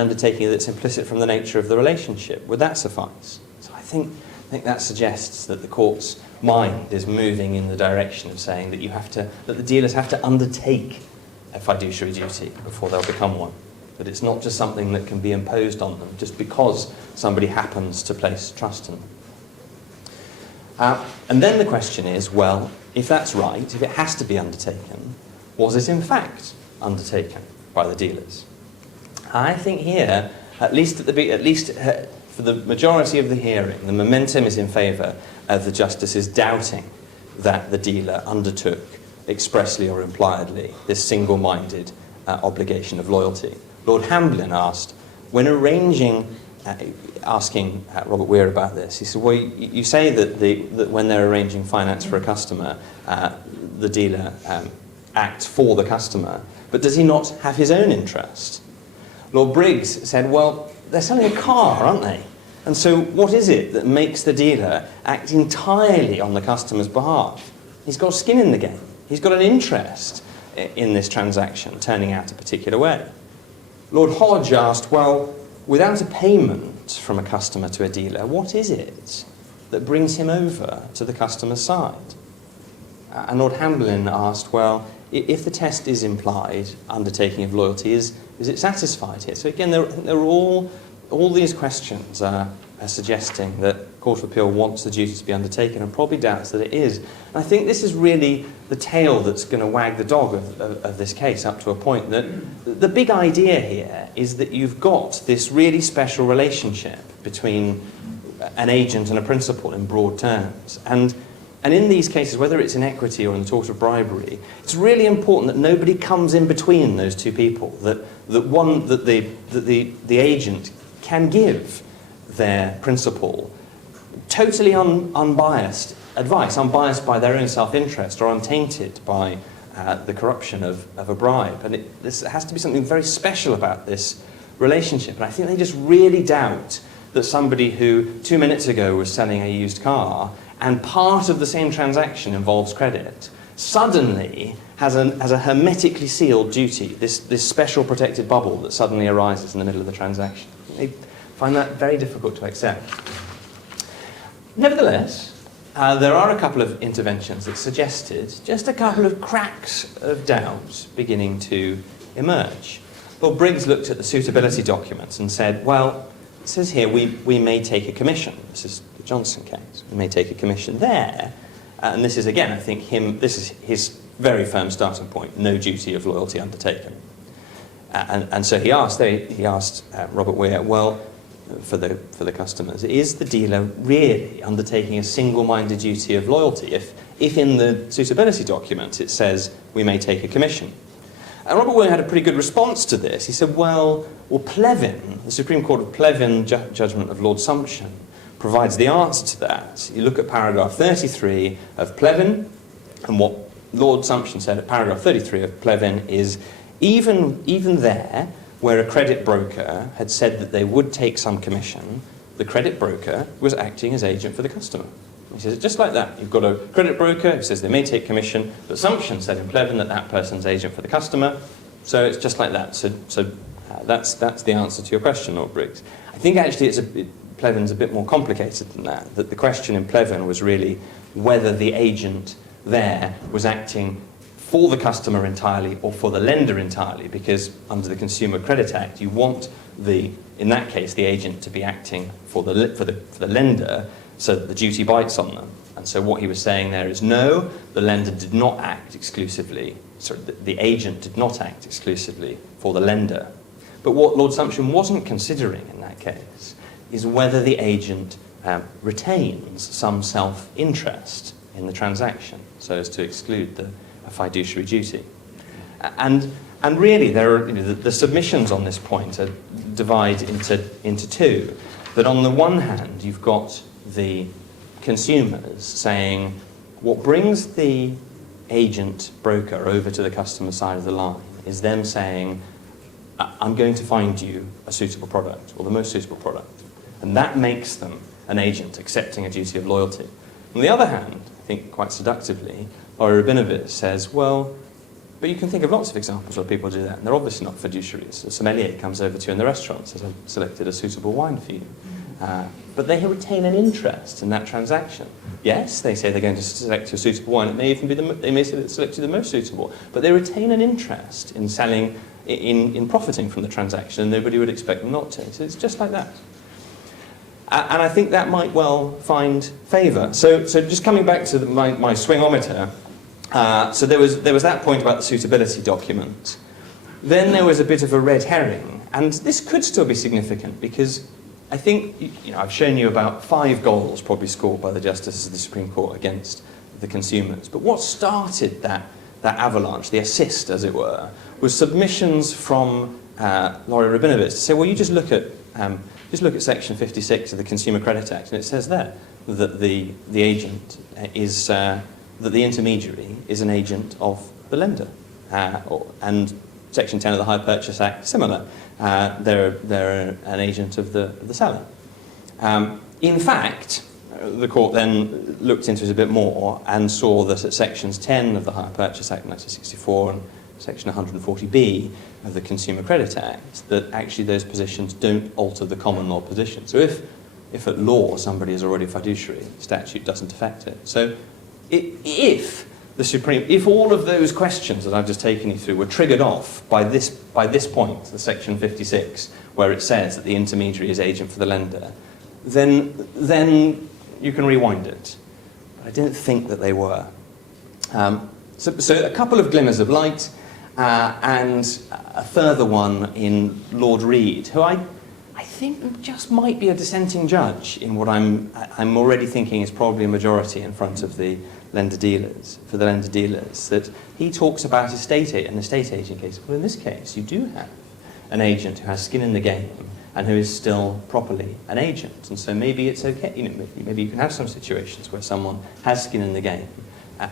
undertaking that's implicit from the nature of the relationship. Would that suffice? So I think that suggests that the court's mind is moving in the direction of saying that that the dealers have to undertake a fiduciary duty before they'll become one. That it's not just something that can be imposed on them just because somebody happens to place trust in them. And then the question is, well, if that's right, if it has to be undertaken, was it in fact undertaken by the dealers? I think here, at least for the majority of the hearing, the momentum is in favour of the justices doubting that the dealer undertook expressly or impliedly this single-minded obligation of loyalty. Lord Hamblin asked, when asking Robert Weir about this, he said, well, you say that when they're arranging finance for a customer, the dealer acts for the customer, but does he not have his own interest? Lord Briggs said, well, they're selling a car, aren't they? And so what is it that makes the dealer act entirely on the customer's behalf? He's got skin in the game. He's got an interest in this transaction turning out a particular way. Lord Hodge asked, well, without a payment from a customer to a dealer, what is it that brings him over to the customer's side? And Lord Hamblin asked, well, if the test is implied, undertaking of loyalty, is it satisfied here? So again, there are all these questions are suggesting that Court of Appeal wants the duty to be undertaken and probably doubts that it is. And I think this is really the tail that's going to wag the dog of this case up to a point that the big idea here is that you've got this really special relationship between an agent and a principal in broad terms. And in these cases, whether it's in equity or in the tort of bribery, it's really important that nobody comes in between those two people, that the agent can give their principal totally unbiased advice, unbiased by their own self-interest or untainted by the corruption of a bribe. And there has to be something very special about this relationship. And I think they just really doubt that somebody who 2 minutes ago was selling a used car and part of the same transaction involves credit, suddenly has a hermetically sealed duty, this special protected bubble that suddenly arises in the middle of the transaction. They find that very difficult to accept. Nevertheless, there are a couple of interventions that suggested just a couple of cracks of doubt beginning to emerge. Lord Briggs looked at the suitability documents and said, well, it says here we may take a commission. This is the Johnson case. We may take a commission there. And this is, again, I think this is his very firm starting point, no duty of loyalty undertaken. And so he asked Robert Weir, well, for the customers, is the dealer really undertaking a single-minded duty of loyalty if in the suitability document it says we may take a commission? And Robert Weir had a pretty good response to this. He said, well, Plevin, the Supreme Court of Plevin judgment of Lord Sumption, provides the answer to that. You look at paragraph 33 of Plevin, and what Lord Sumption said at paragraph 33 of Plevin is, even there, where a credit broker had said that they would take some commission, the credit broker was acting as agent for the customer. He says, just like that. You've got a credit broker who says they may take commission, but Sumption said in Plevin that that person's agent for the customer, so it's just like that. So that's the answer to your question, Lord Briggs. I think actually Plevin's a bit more complicated than that the question in Plevin was really whether the agent there was acting for the customer entirely or for the lender entirely, because under the Consumer Credit Act, you want in that case, the agent to be acting for the lender so that the duty bites on them. And so what he was saying there is no, the lender did not act exclusively, sorry, the agent did not act exclusively for the lender. But what Lord Sumption wasn't considering in that case is whether the agent retains some self-interest in the transaction, so as to exclude a fiduciary duty. And really, there are the submissions on this point are divided into two. That on the one hand, you've got the consumers saying, what brings the agent broker over to the customer side of the line is them saying, I'm going to find you a suitable product, or the most suitable product. And that makes them an agent accepting a duty of loyalty. On the other hand, I think quite seductively, Laura Rabinovitz says, well, but you can think of lots of examples where people do that, and they're obviously not fiduciaries. A sommelier comes over to you in the restaurant and says, I've selected a suitable wine for you. But they retain an interest in that transaction. Yes, they say they're going to select you a suitable wine. It may even be they may say they select you the most suitable, but they retain an interest in selling, in profiting from the transaction, and nobody would expect them not to. So it's just like that. And I think that might well find favour. So just coming back to my swingometer, so there was that point about the suitability document. Then there was a bit of a red herring, and this could still be significant because I think I've shown you about 5 goals probably scored by the justices of the Supreme Court against the consumers. But what started that avalanche, the assist, as it were, was submissions from Laura Rabinovitz to say, well, you just look at Section 56 of the Consumer Credit Act, and it says there that the agent is that the intermediary is an agent of the lender, and Section 10 of the Hire Purchase Act, similar. They're an agent of the seller. In fact, the court then looked into it a bit more and saw that at Sections 10 of the Hire Purchase Act 1964 and Section 140B of the Consumer Credit Act, that actually those positions don't alter the common law position. So if at law somebody is already fiduciary, the statute doesn't affect it. So if all of those questions that I've just taken you through were triggered off by this point, the Section 56, where it says that the intermediary is agent for the lender, then you can rewind it. But I didn't think that they were. So a couple of glimmers of light, and a further one in Lord Reid, who I think just might be a dissenting judge in what I'm already thinking is probably a majority in front of the lender dealers, that he talks about an estate agent case. Well, in this case, you do have an agent who has skin in the game and who is still properly an agent. And so maybe it's okay, maybe you can have some situations where someone has skin in the game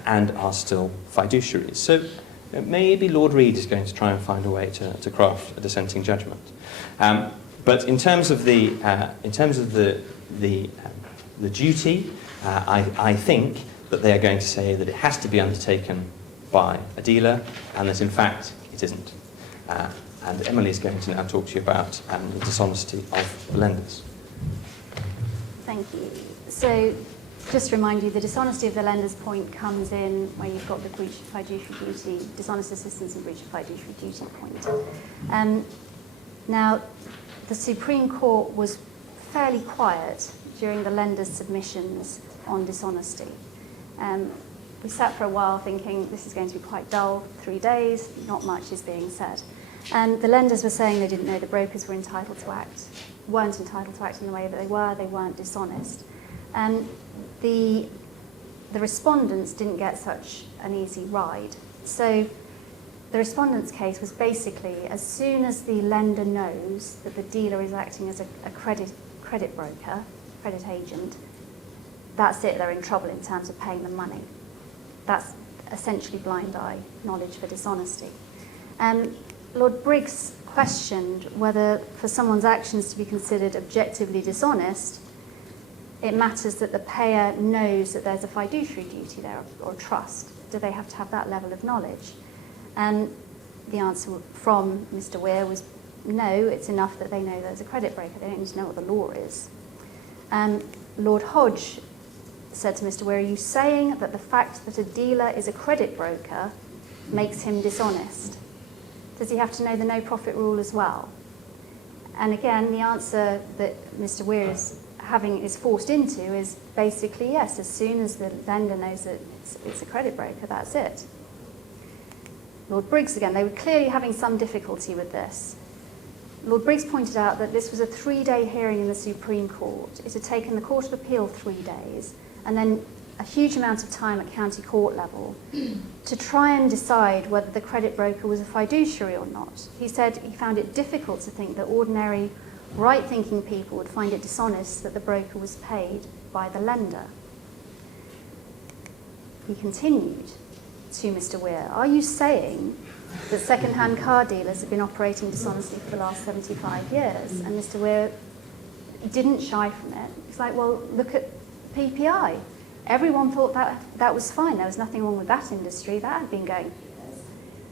and are still fiduciaries. So maybe Lord Reid is going to try and find a way to craft a dissenting judgment. But in terms of the duty, I think that they are going to say that it has to be undertaken by a dealer, and that in fact it isn't. And Emily is going to now talk to you about the dishonesty of the lenders. Thank you. So, just to remind you, the dishonesty of the lenders point comes in where you've got the breach of fiduciary duty, dishonest assistance and breach of fiduciary duty point. Now, the Supreme Court was fairly quiet during the lenders' submissions on dishonesty. We sat for a while thinking this is going to be quite dull, 3 days, not much is being said. And the lenders were saying they didn't know the brokers weren't entitled to act in the way that they weren't dishonest. And the respondents didn't get such an easy ride. So the respondent's case was basically as soon as the lender knows that the dealer is acting as a credit broker, credit agent, that's it, they're in trouble in terms of paying the money. That's essentially blind eye knowledge for dishonesty. Lord Briggs questioned whether for someone's actions to be considered objectively dishonest, it matters that the payer knows that there's a fiduciary duty there or trust. Do they have to have that level of knowledge? And the answer from Mr. Weir was no, it's enough that they know there's a credit broker. They don't need to know what the law is. Lord Hodge said to Mr. Weir, are you saying that the fact that a dealer is a credit broker makes him dishonest? Does he have to know the no profit rule as well? And again, the answer that Mr. Weir is forced into is basically yes, as soon as the lender knows that it's a credit broker, that's it. Lord Briggs, again, they were clearly having some difficulty with this. Lord Briggs pointed out that this was a 3-day hearing in the Supreme Court. It had taken the Court of Appeal 3 days, and then a huge amount of time at county court level to try and decide whether the credit broker was a fiduciary or not. He said he found it difficult to think that ordinary right-thinking people would find it dishonest that the broker was paid by the lender. He continued to Mr. Weir, are you saying that second-hand car dealers have been operating dishonestly for the last 75 years? And Mr. Weir didn't shy from it. He's like, well, look at PPI. Everyone thought that was fine. There was nothing wrong with that industry. That had been going for years.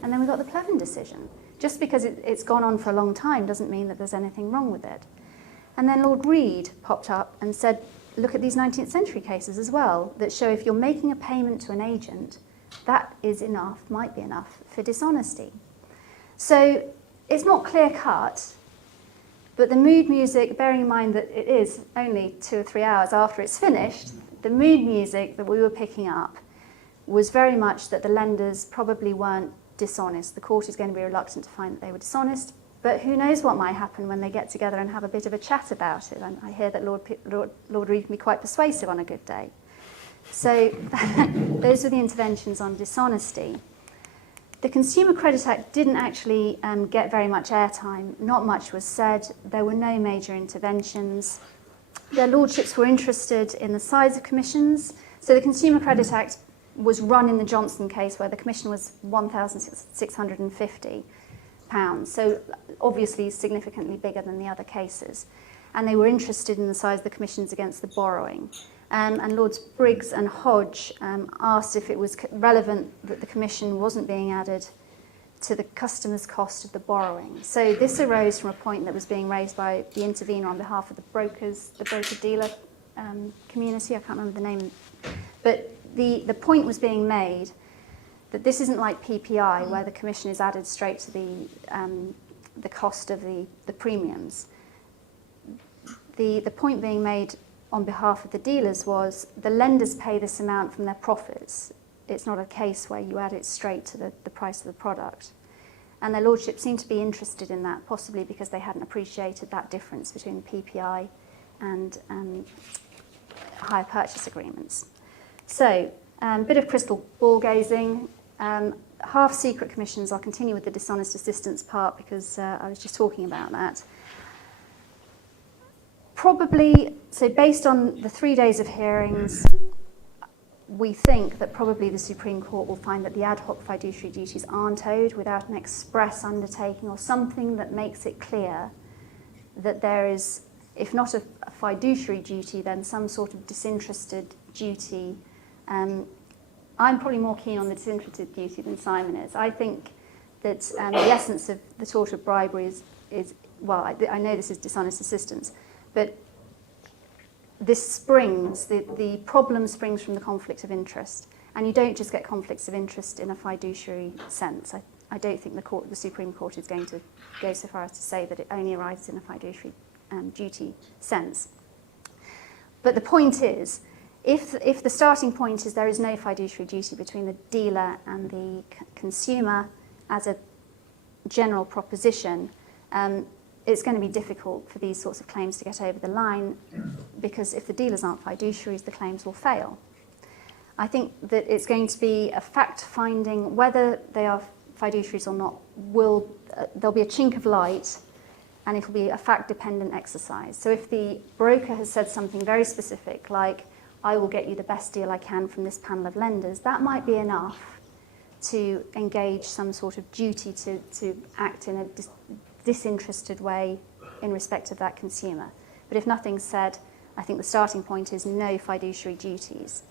And then we got the Plevin decision. Just because it's gone on for a long time doesn't mean that there's anything wrong with it. And then Lord Reid popped up and said, look at these 19th century cases as well that show if you're making a payment to an agent, that is enough, might be enough, for dishonesty. So it's not clear cut, but the mood music, bearing in mind that it is only 2 or 3 hours after it's finished, the mood music that we were picking up was very much that the lenders probably weren't dishonest. The court is going to be reluctant to find that they were dishonest, but who knows what might happen when they get together and have a bit of a chat about it. And I hear that Lord Reid can be quite persuasive on a good day. So those were the interventions on dishonesty. The Consumer Credit Act didn't actually get very much airtime. Not much was said. There were no major interventions. Their lordships were interested in the size of commissions. So the Consumer Credit Act was run in the Johnson case where the commission was £1,650. So obviously significantly bigger than the other cases. And they were interested in the size of the commissions against the borrowing. And Lords Briggs and Hodge asked if it was relevant that the commission wasn't being added to the customer's cost of the borrowing. So this arose from a point that was being raised by the intervener on behalf of the broker-dealer community. I can't remember the name. But the point was being made that this isn't like PPI, where the commission is added straight to the cost of the premiums. The point being made on behalf of the dealers was the lenders pay this amount from their profits. It's not a case where you add it straight to the price of the product. And their lordship seemed to be interested in that, possibly because they hadn't appreciated that difference between PPI and hire purchase agreements. So, a bit of crystal ball gazing. Half-secret commissions, I'll continue with the dishonest assistance part because I was just talking about that. Probably, so based on the 3 days of hearings, we think that probably the Supreme Court will find that the ad hoc fiduciary duties aren't owed without an express undertaking or something that makes it clear that there is, if not a fiduciary duty, then some sort of disinterested duty. I'm probably more keen on the disinterested duty than Simon is. I think that the essence of the tort of bribery is well, I know this is dishonest assistance, but this springs, the problem springs from the conflict of interest. And you don't just get conflicts of interest in a fiduciary sense. I don't think the Supreme Court is going to go so far as to say that it only arises in a fiduciary duty sense. But the point is, if the starting point is there is no fiduciary duty between the dealer and the consumer as a general proposition, it's going to be difficult for these sorts of claims to get over the line, because if the dealers aren't fiduciaries, the claims will fail. I think that it's going to be a fact-finding, whether they are fiduciaries or not, there'll be a chink of light, and it will be a fact-dependent exercise. So if the broker has said something very specific, like, I will get you the best deal I can from this panel of lenders, that might be enough to engage some sort of duty to act in a disinterested way in respect of that consumer. But if nothing's said, I think the starting point is no fiduciary duties.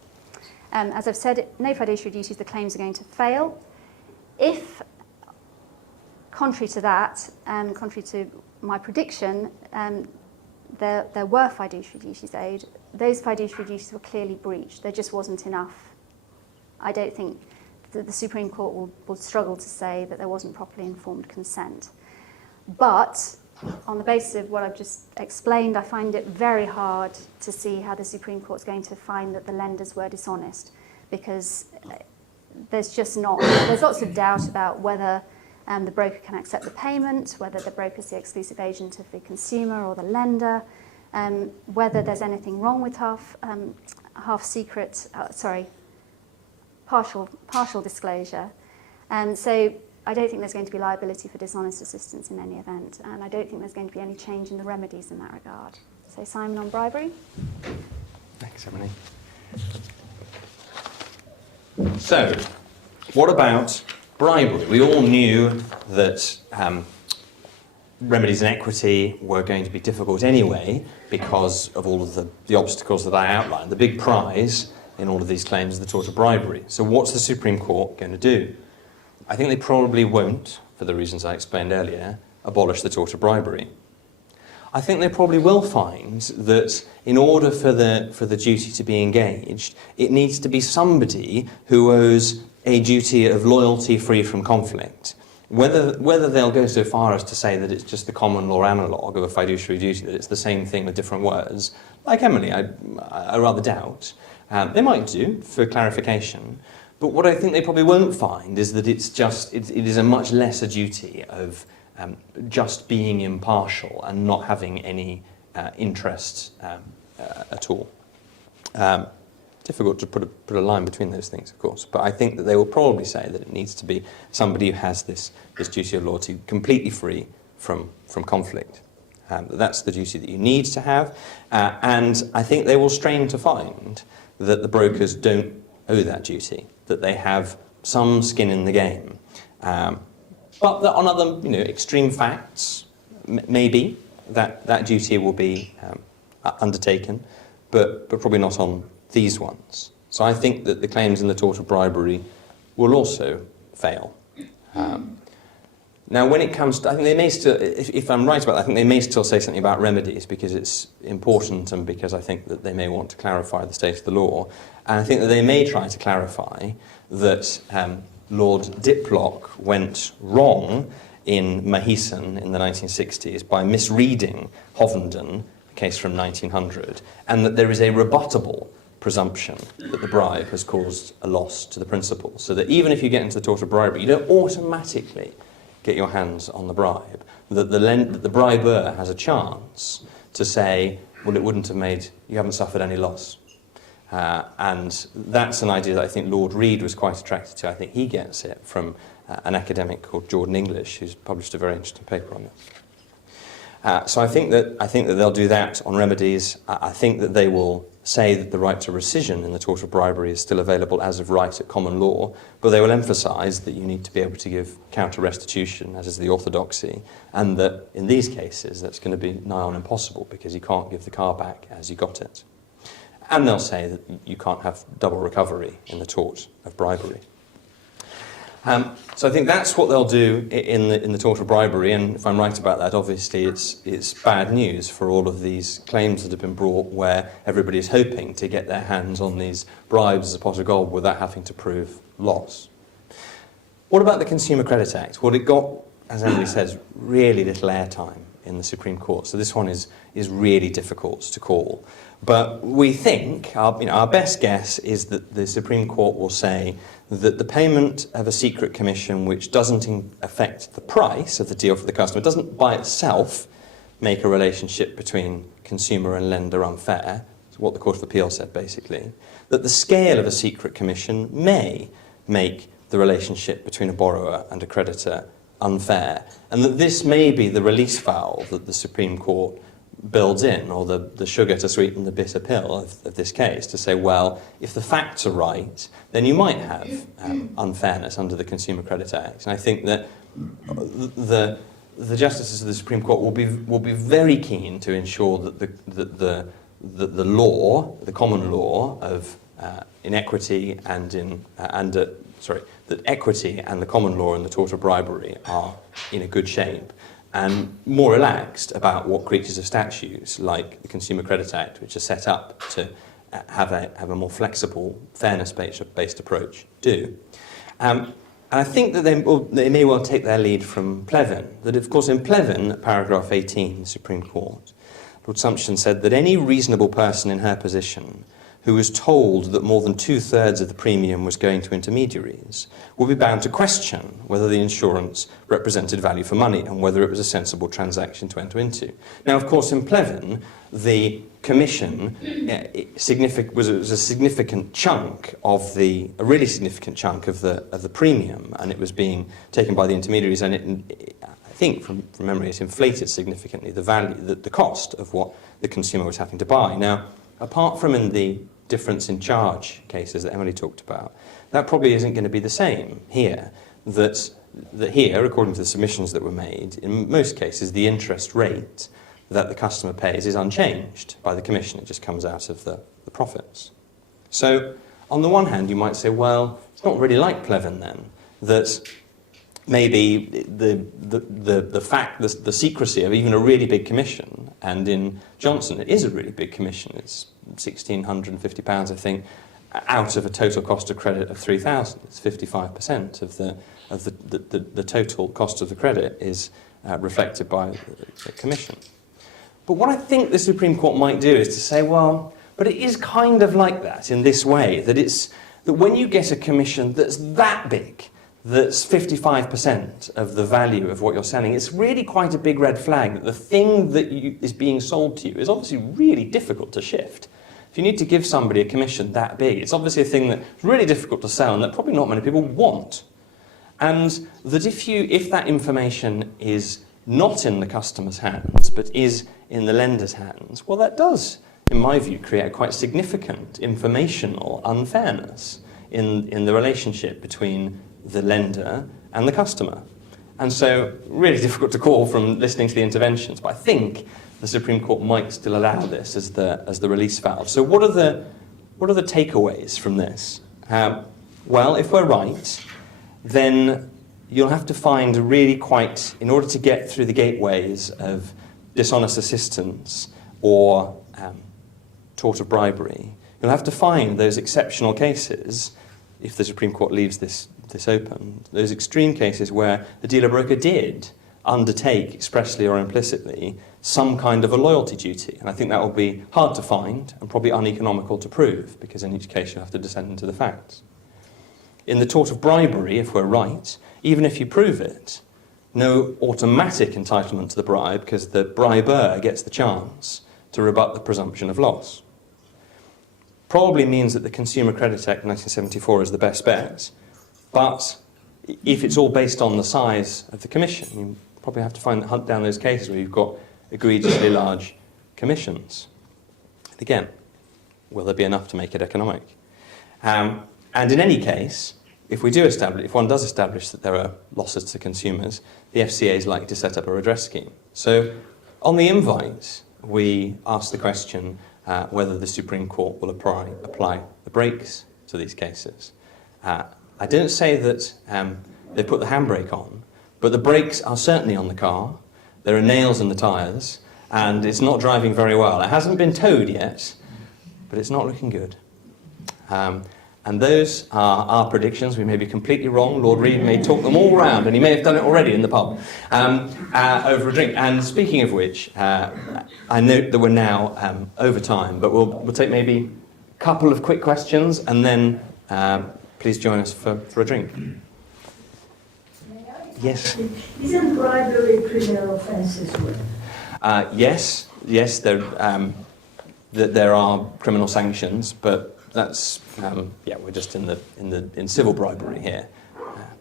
As I've said, no fiduciary duties, the claims are going to fail. If, contrary to that, contrary to my prediction, there were fiduciary duties owed, those fiduciary duties were clearly breached. There just wasn't enough. I don't think that the Supreme Court will struggle to say that there wasn't properly informed consent. But on the basis of what I've just explained, I find it very hard to see how the Supreme Court's going to find that the lenders were dishonest, because there's lots of doubt about whether the broker can accept the payment, whether the broker's the exclusive agent of the consumer or the lender, whether there's anything wrong with partial disclosure. So I don't think there's going to be liability for dishonest assistance in any event, and I don't think there's going to be any change in the remedies in that regard. So Simon, on bribery? Thanks, Emily. So, what about bribery? We all knew that remedies in equity were going to be difficult anyway because of all of the obstacles that I outlined. The big prize in all of these claims is the tort of bribery. So what's the Supreme Court going to do? I think they probably won't, for the reasons I explained earlier, abolish the tort of bribery. I think they probably will find that in order for the duty to be engaged, it needs to be somebody who owes a duty of loyalty free from conflict. Whether they'll go so far as to say that it's just the common law analogue of a fiduciary duty, that it's the same thing with different words, like Emily, I rather doubt. They might do, for clarification. But what I think they probably won't find is that it is a much lesser duty of just being impartial and not having any interest at all. Difficult to put a line between those things, of course, but I think that they will probably say that it needs to be somebody who has this duty of loyalty completely free from conflict. That's the duty that you need to have, and I think they will strain to find that the brokers don't owe that duty, that they have some skin in the game. But that on other extreme facts, maybe that duty will be undertaken, but probably not on these ones. So I think that the claims in the tort of bribery will also fail. Now, when it comes to, I think they may still, if I'm right about that, I think they may still say something about remedies because it's important and because I think that they may want to clarify the state of the law. And I think that they may try to clarify that Lord Diplock went wrong in Mahison in the 1960s by misreading Hovenden, a case from 1900, and that there is a rebuttable presumption that the bribe has caused a loss to the principal. So that even if you get into the tort of bribery, you don't automatically get your hands on the bribe. That the briber has a chance to say, well, it wouldn't have made, you haven't suffered any loss. And that's an idea that I think Lord Reid was quite attracted to. I think he gets it from an academic called Jordan English, who's published a very interesting paper on this. So I think that they'll do that on remedies. I think that they will say that the right to rescission in the tort of bribery is still available as of right at common law, but they will emphasise that you need to be able to give counter restitution, as is the orthodoxy, and that in these cases that's going to be nigh on impossible because you can't give the car back as you got it. And they'll say that you can't have double recovery in the tort of bribery. So I think that's what they'll do in the tort of bribery, and if I'm right about that, obviously it's bad news for all of these claims that have been brought where everybody is hoping to get their hands on these bribes as a pot of gold without having to prove loss. What about the Consumer Credit Act? Well, it got, as Emily says, really little airtime in the Supreme Court, so this one is really difficult to call. But we think, our best guess is that the Supreme Court will say that the payment of a secret commission which doesn't affect the price of the deal for the customer, doesn't by itself make a relationship between consumer and lender unfair, that's what the Court of Appeal said basically, that the scale of a secret commission may make the relationship between a borrower and a creditor unfair, and that this may be the release valve that the Supreme Court builds in, or the sugar to sweeten the bitter pill of this case, to say, well, if the facts are right, then you might have unfairness under the Consumer Credit Act. And I think that the justices of the Supreme Court will be very keen to ensure that the law, the common law of inequity that equity and the common law and the tort of bribery are in a good shape, and more relaxed about what creatures of statutes like the Consumer Credit Act, which are set up to have a more flexible, fairness-based approach, do. And I think that they may well take their lead from Plevin. That, of course, in Plevin, paragraph 18, the Supreme Court, Lord Sumption said that any reasonable person in her position who was told that more than 2/3 of the premium was going to intermediaries would be bound to question whether the insurance represented value for money and whether it was a sensible transaction to enter into. Now, of course, in Plevin, the commission was a significant chunk of a really significant chunk of the premium, and it was being taken by the intermediaries, and I think from memory it inflated significantly the value, the cost of what the consumer was having to buy. Now, apart from in the difference in charge cases that Emily talked about, that probably isn't going to be the same here. That here, according to the submissions that were made, in most cases the interest rate that the customer pays is unchanged by the commission. It just comes out of the profits. So on the one hand you might say, well, it's not really like Plevin then, that maybe the secrecy of even a really big commission, and in Johnson it is a really big commission, it's £1,650, I think, out of a total cost of credit of £3,000. It's 55% of the total cost of the credit is reflected by the commission. But what I think the Supreme Court might do is to say, well, but it is kind of like that in this way, that when you get a commission that's that big, that's 55% of the value of what you're selling, it's really quite a big red flag that the thing that is being sold to you is obviously really difficult to shift. If you need to give somebody a commission that big, it's obviously a thing that's really difficult to sell and that probably not many people want. And that if that information is not in the customer's hands, but is in the lender's hands, well, that does, in my view, create a quite significant informational unfairness in the relationship between the lender and the customer. And so, really difficult to call from listening to the interventions, but I think the Supreme Court might still allow this as the release valve. So what are the takeaways from this? Well, if we're right, then you'll have to find in order to get through the gateways of dishonest assistance or tort of bribery, you'll have to find those exceptional cases, if the Supreme Court leaves this open, those extreme cases where the dealer-broker did undertake, expressly or implicitly, some kind of a loyalty duty. And I think that will be hard to find and probably uneconomical to prove, because in each case you have to descend into the facts. In the tort of bribery, if we're right, even if you prove it, no automatic entitlement to the bribe, because the briber gets the chance to rebut the presumption of loss. Probably means that the Consumer Credit Act 1974 is the best bet, but if it's all based on the size of the commission, you probably have to hunt down those cases where you've got egregiously large commissions. And again, will there be enough to make it economic? And in any case, if one does establish that there are losses to consumers, the FCA is likely to set up a redress scheme. So on the invite, we asked the question whether the Supreme Court will apply the brakes to these cases. I don't say that they put the handbrake on, but the brakes are certainly on the car. There are nails in the tyres, and it's not driving very well. It hasn't been towed yet, but it's not looking good. And those are our predictions. We may be completely wrong. Lord Reed may talk them all round, and he may have done it already in the pub over a drink. And speaking of which, I note that we're now over time, but we'll take maybe a couple of quick questions, and then please join us for a drink. Yes? Isn't bribery criminal offence as well? Yes, there are criminal sanctions, but that's we're just in civil bribery here.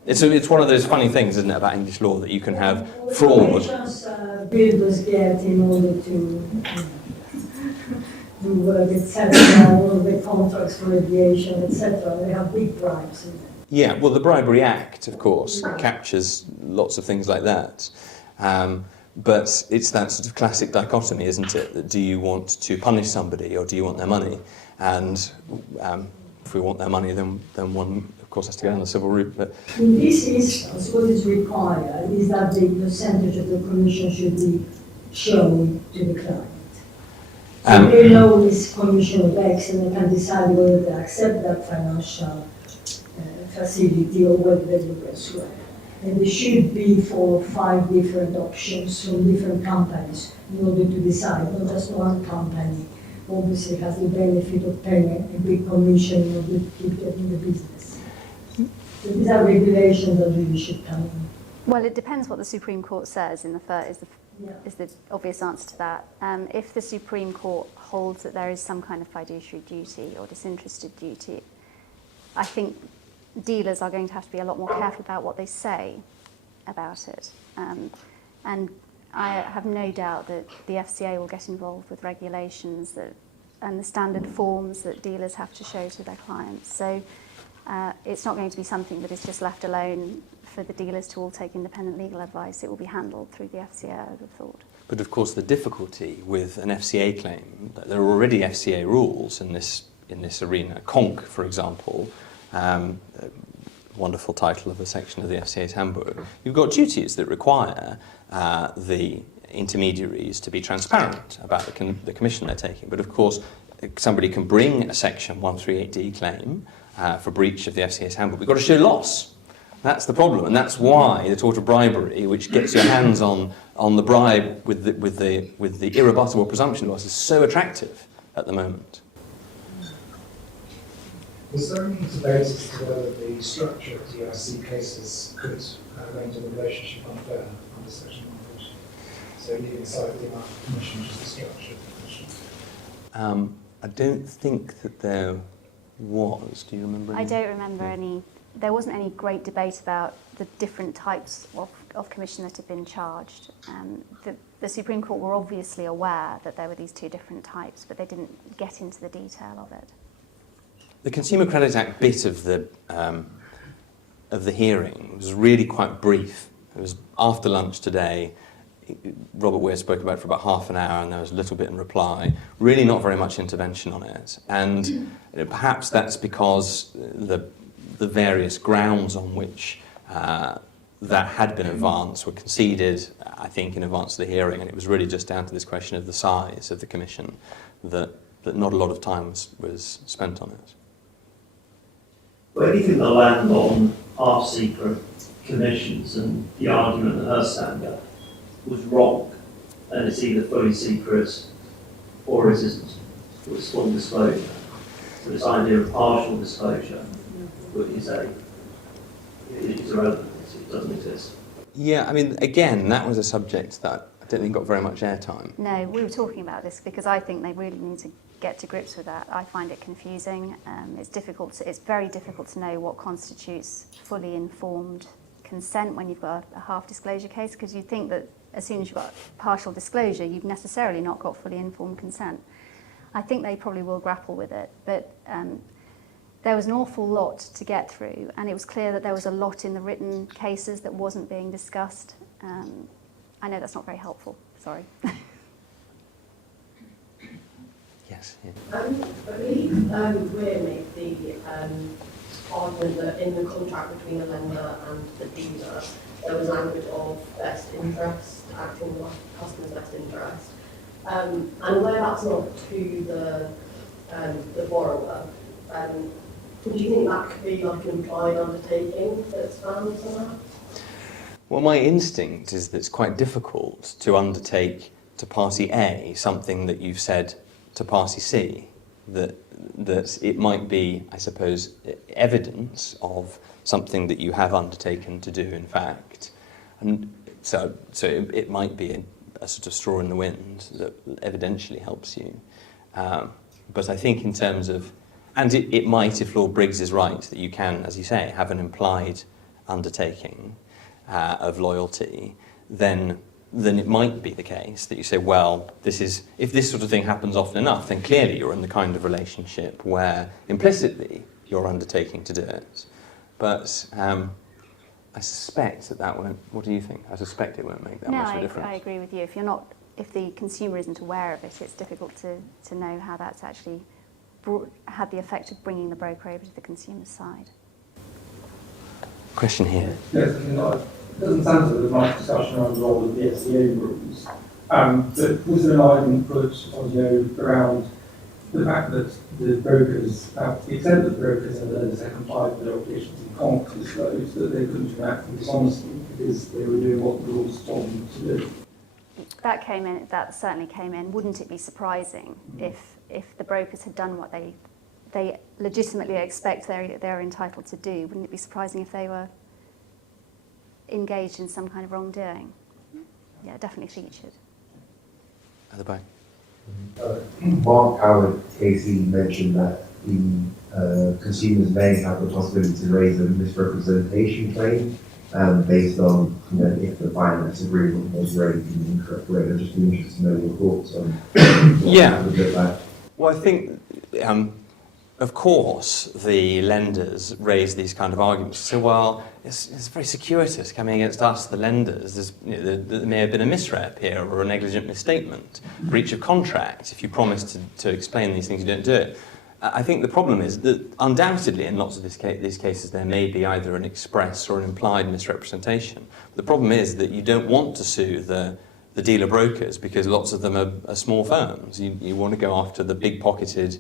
It's one of those funny things, isn't it, about English law, that you can have fraud. Builders get in order to do work, etc., all the contracts for aviation, etc. They have big bribes in them. Yeah, well, the Bribery Act, of course, captures lots of things like that. But it's that sort of classic dichotomy, isn't it? That do you want to punish somebody or do you want their money? And if we want their money, then one, of course, has to go down the civil route. But in this instance, what is required is that the percentage of the commission should be shown to the client. So they know this commission of X, and they can decide whether they accept that financial facility or whether they look elsewhere. And there should be 4 or 5 different options from different companies in order to decide. Not just one company obviously has the benefit of paying a big commission in order to keep getting the business. So these are regulations that really should come in. Well, it depends what the Supreme Court says. Is the obvious answer to that. If the Supreme Court holds that there is some kind of fiduciary duty or disinterested duty, I think dealers are going to have to be a lot more careful about what they say about it. And I have no doubt that the FCA will get involved with regulations and the standard forms that dealers have to show to their clients. So it's not going to be something that is just left alone for the dealers to all take independent legal advice. It will be handled through the FCA, I would have thought. But of course, the difficulty with an FCA claim, there are already FCA rules in this arena. Conk, for example, wonderful title of a section of the FCA's handbook. You've got duties that require the intermediaries to be transparent about the commission they're taking. But of course, somebody can bring a section 138D claim for breach of the FCA's handbook. We've got to show loss. That's the problem, and that's why the tort of bribery, which gets your hands on the bribe with the irrebuttable presumption of loss, is so attractive at the moment. Was there any debate as to whether the structure of the EIC cases could render the relationship unfair under Section 140? So leaving aside the amount of commission, just the structure of the commission. I don't think that there was. Do you remember any? I don't remember any. There wasn't any great debate about the different types of commission that had been charged. The Supreme Court were obviously aware that there were these 2 different types, but they didn't get into the detail of it. The Consumer Credit Act bit of the hearing was really quite brief. It was after lunch today. Robert Weir spoke about it for about half an hour, and there was a little bit in reply. Really not very much intervention on it. And perhaps that's because the various grounds on which that had been advanced were conceded, I think, in advance of the hearing, and it was really just down to this question of the size of the commission that not a lot of time was spent on it. Where do you think they'll land on half-secret commissions and the argument that her stand-up was wrong, and it's either fully secret or it isn't, with full disclosure? So this idea of partial disclosure is irrelevant, it doesn't exist. Yeah, I mean, again, that was a subject that I don't think got very much airtime. No, we were talking about this because I think they really need to get to grips with that. I find it confusing. It's very difficult to know what constitutes fully informed consent when you've got a half disclosure case, because you think that as soon as you've got partial disclosure, you've necessarily not got fully informed consent. I think they probably will grapple with it, but there was an awful lot to get through, and it was clear that there was a lot in the written cases that wasn't being discussed. I know that's not very helpful, sorry. Yes. Yeah. I believe Weir made the argument that in the contract between the lender and the dealer, there was language of best interest, acting in the customer's best interest. And where that's not to the borrower, do you think that could be like an implied undertaking that's found somewhere? Well, my instinct is that it's quite difficult to undertake to party A something that you've said to party C, that it might be, I suppose, evidence of something that you have undertaken to do, in fact. And so it might be a sort of straw in the wind that evidentially helps you. But I think in terms of, and it might, if Lord Briggs is right, that you can, as you say, have an implied undertaking of loyalty, then it might be the case that you say, well, if this sort of thing happens often enough, then clearly you're in the kind of relationship where implicitly you're undertaking to do it. But I suspect that won't, what do you think? I suspect it won't make that much of a difference. No, I agree with you. If the consumer isn't aware of it, it's difficult to know how that's actually had the effect of bringing the broker over to the consumer's side. Question here. Yes, it doesn't sound as though there's much discussion around the role of the FCA rules. But was there an argument put around the fact that the brokers, to the extent that the brokers and the lenders had complied with their obligations and can't disclose, that they couldn't act with dishonesty because they were doing what the rules told them to do? That certainly came in. Wouldn't it be surprising if the brokers had done what they legitimately expect they're entitled to do? Wouldn't it be surprising if they were engaged in some kind of wrongdoing? Yeah, definitely featured. At the back. Mark Howard, KC, mentioned that the consumers may have the possibility to raise a misrepresentation claim based on if the finance agreement was raised in an incorrect way. I'd just be interested to know your thoughts on that. Well, I think, of course, the lenders raise these kind of arguments. So, well, it's very circuitous coming against us, the lenders. There may have been a misrep here or a negligent misstatement, breach of contract. If you promise to explain these things, you don't do it. I think the problem is that undoubtedly in lots of these cases there may be either an express or an implied misrepresentation. The problem is that you don't want to sue the dealer brokers because lots of them are small firms. You want to go after the big-pocketed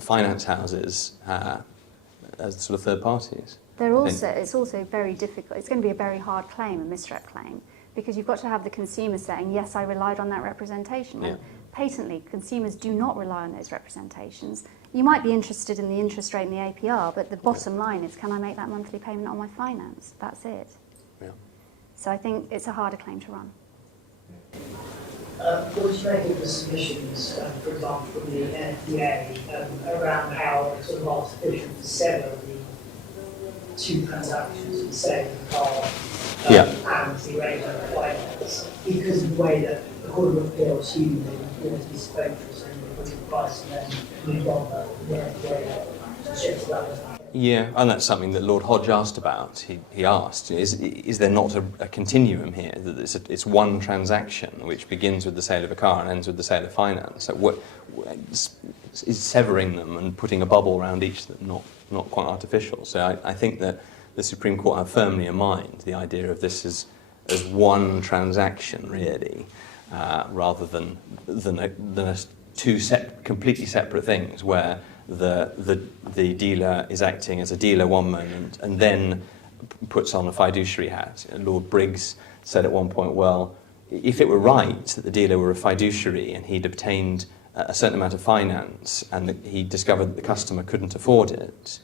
finance houses as sort of third parties. It's also very difficult. It's going to be a very hard claim, a misrep claim, because you've got to have the consumer saying, yes, I relied on that representation. Yeah. And patently, consumers do not rely on those representations. You might be interested in the interest rate and the APR, but the bottom line is, can I make that monthly payment on my finance? That's it. Yeah. So I think it's a harder claim to run. What do you make of the submissions, for example, from the FDA around how it's sort of artificial to sever the two transactions of the same car and the rate of finance because of the way that the Court of Appeal assumed they wanted to be spoken for saying they put the price and then move on the FDA shifts that. Yeah, and that's something that Lord Hodge asked about. He asked, is there not a continuum here? That it's one transaction which begins with the sale of a car and ends with the sale of finance. So is severing them and putting a bubble around each of them not quite artificial? So I think that the Supreme Court have firmly in mind the idea of this as one transaction, really, rather than two completely separate things where the dealer is acting as a dealer one moment and then puts on a fiduciary hat. Lord Briggs said at one point, well, if it were right that the dealer were a fiduciary and he'd obtained a certain amount of finance and that he discovered that the customer couldn't afford it,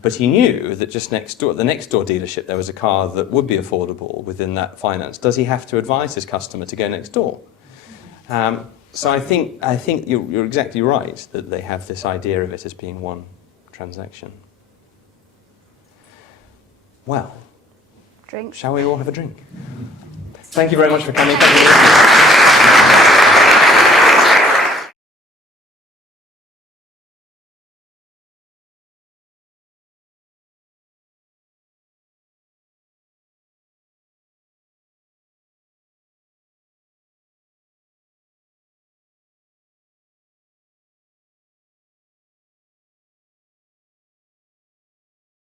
but he knew that just next door, the next door dealership, there was a car that would be affordable within that finance, does he have to advise his customer to go next door? So I think you're exactly right that they have this idea of it as being one transaction. Well, Drink. Shall we all have a drink? Thank you very much for coming. Thank you.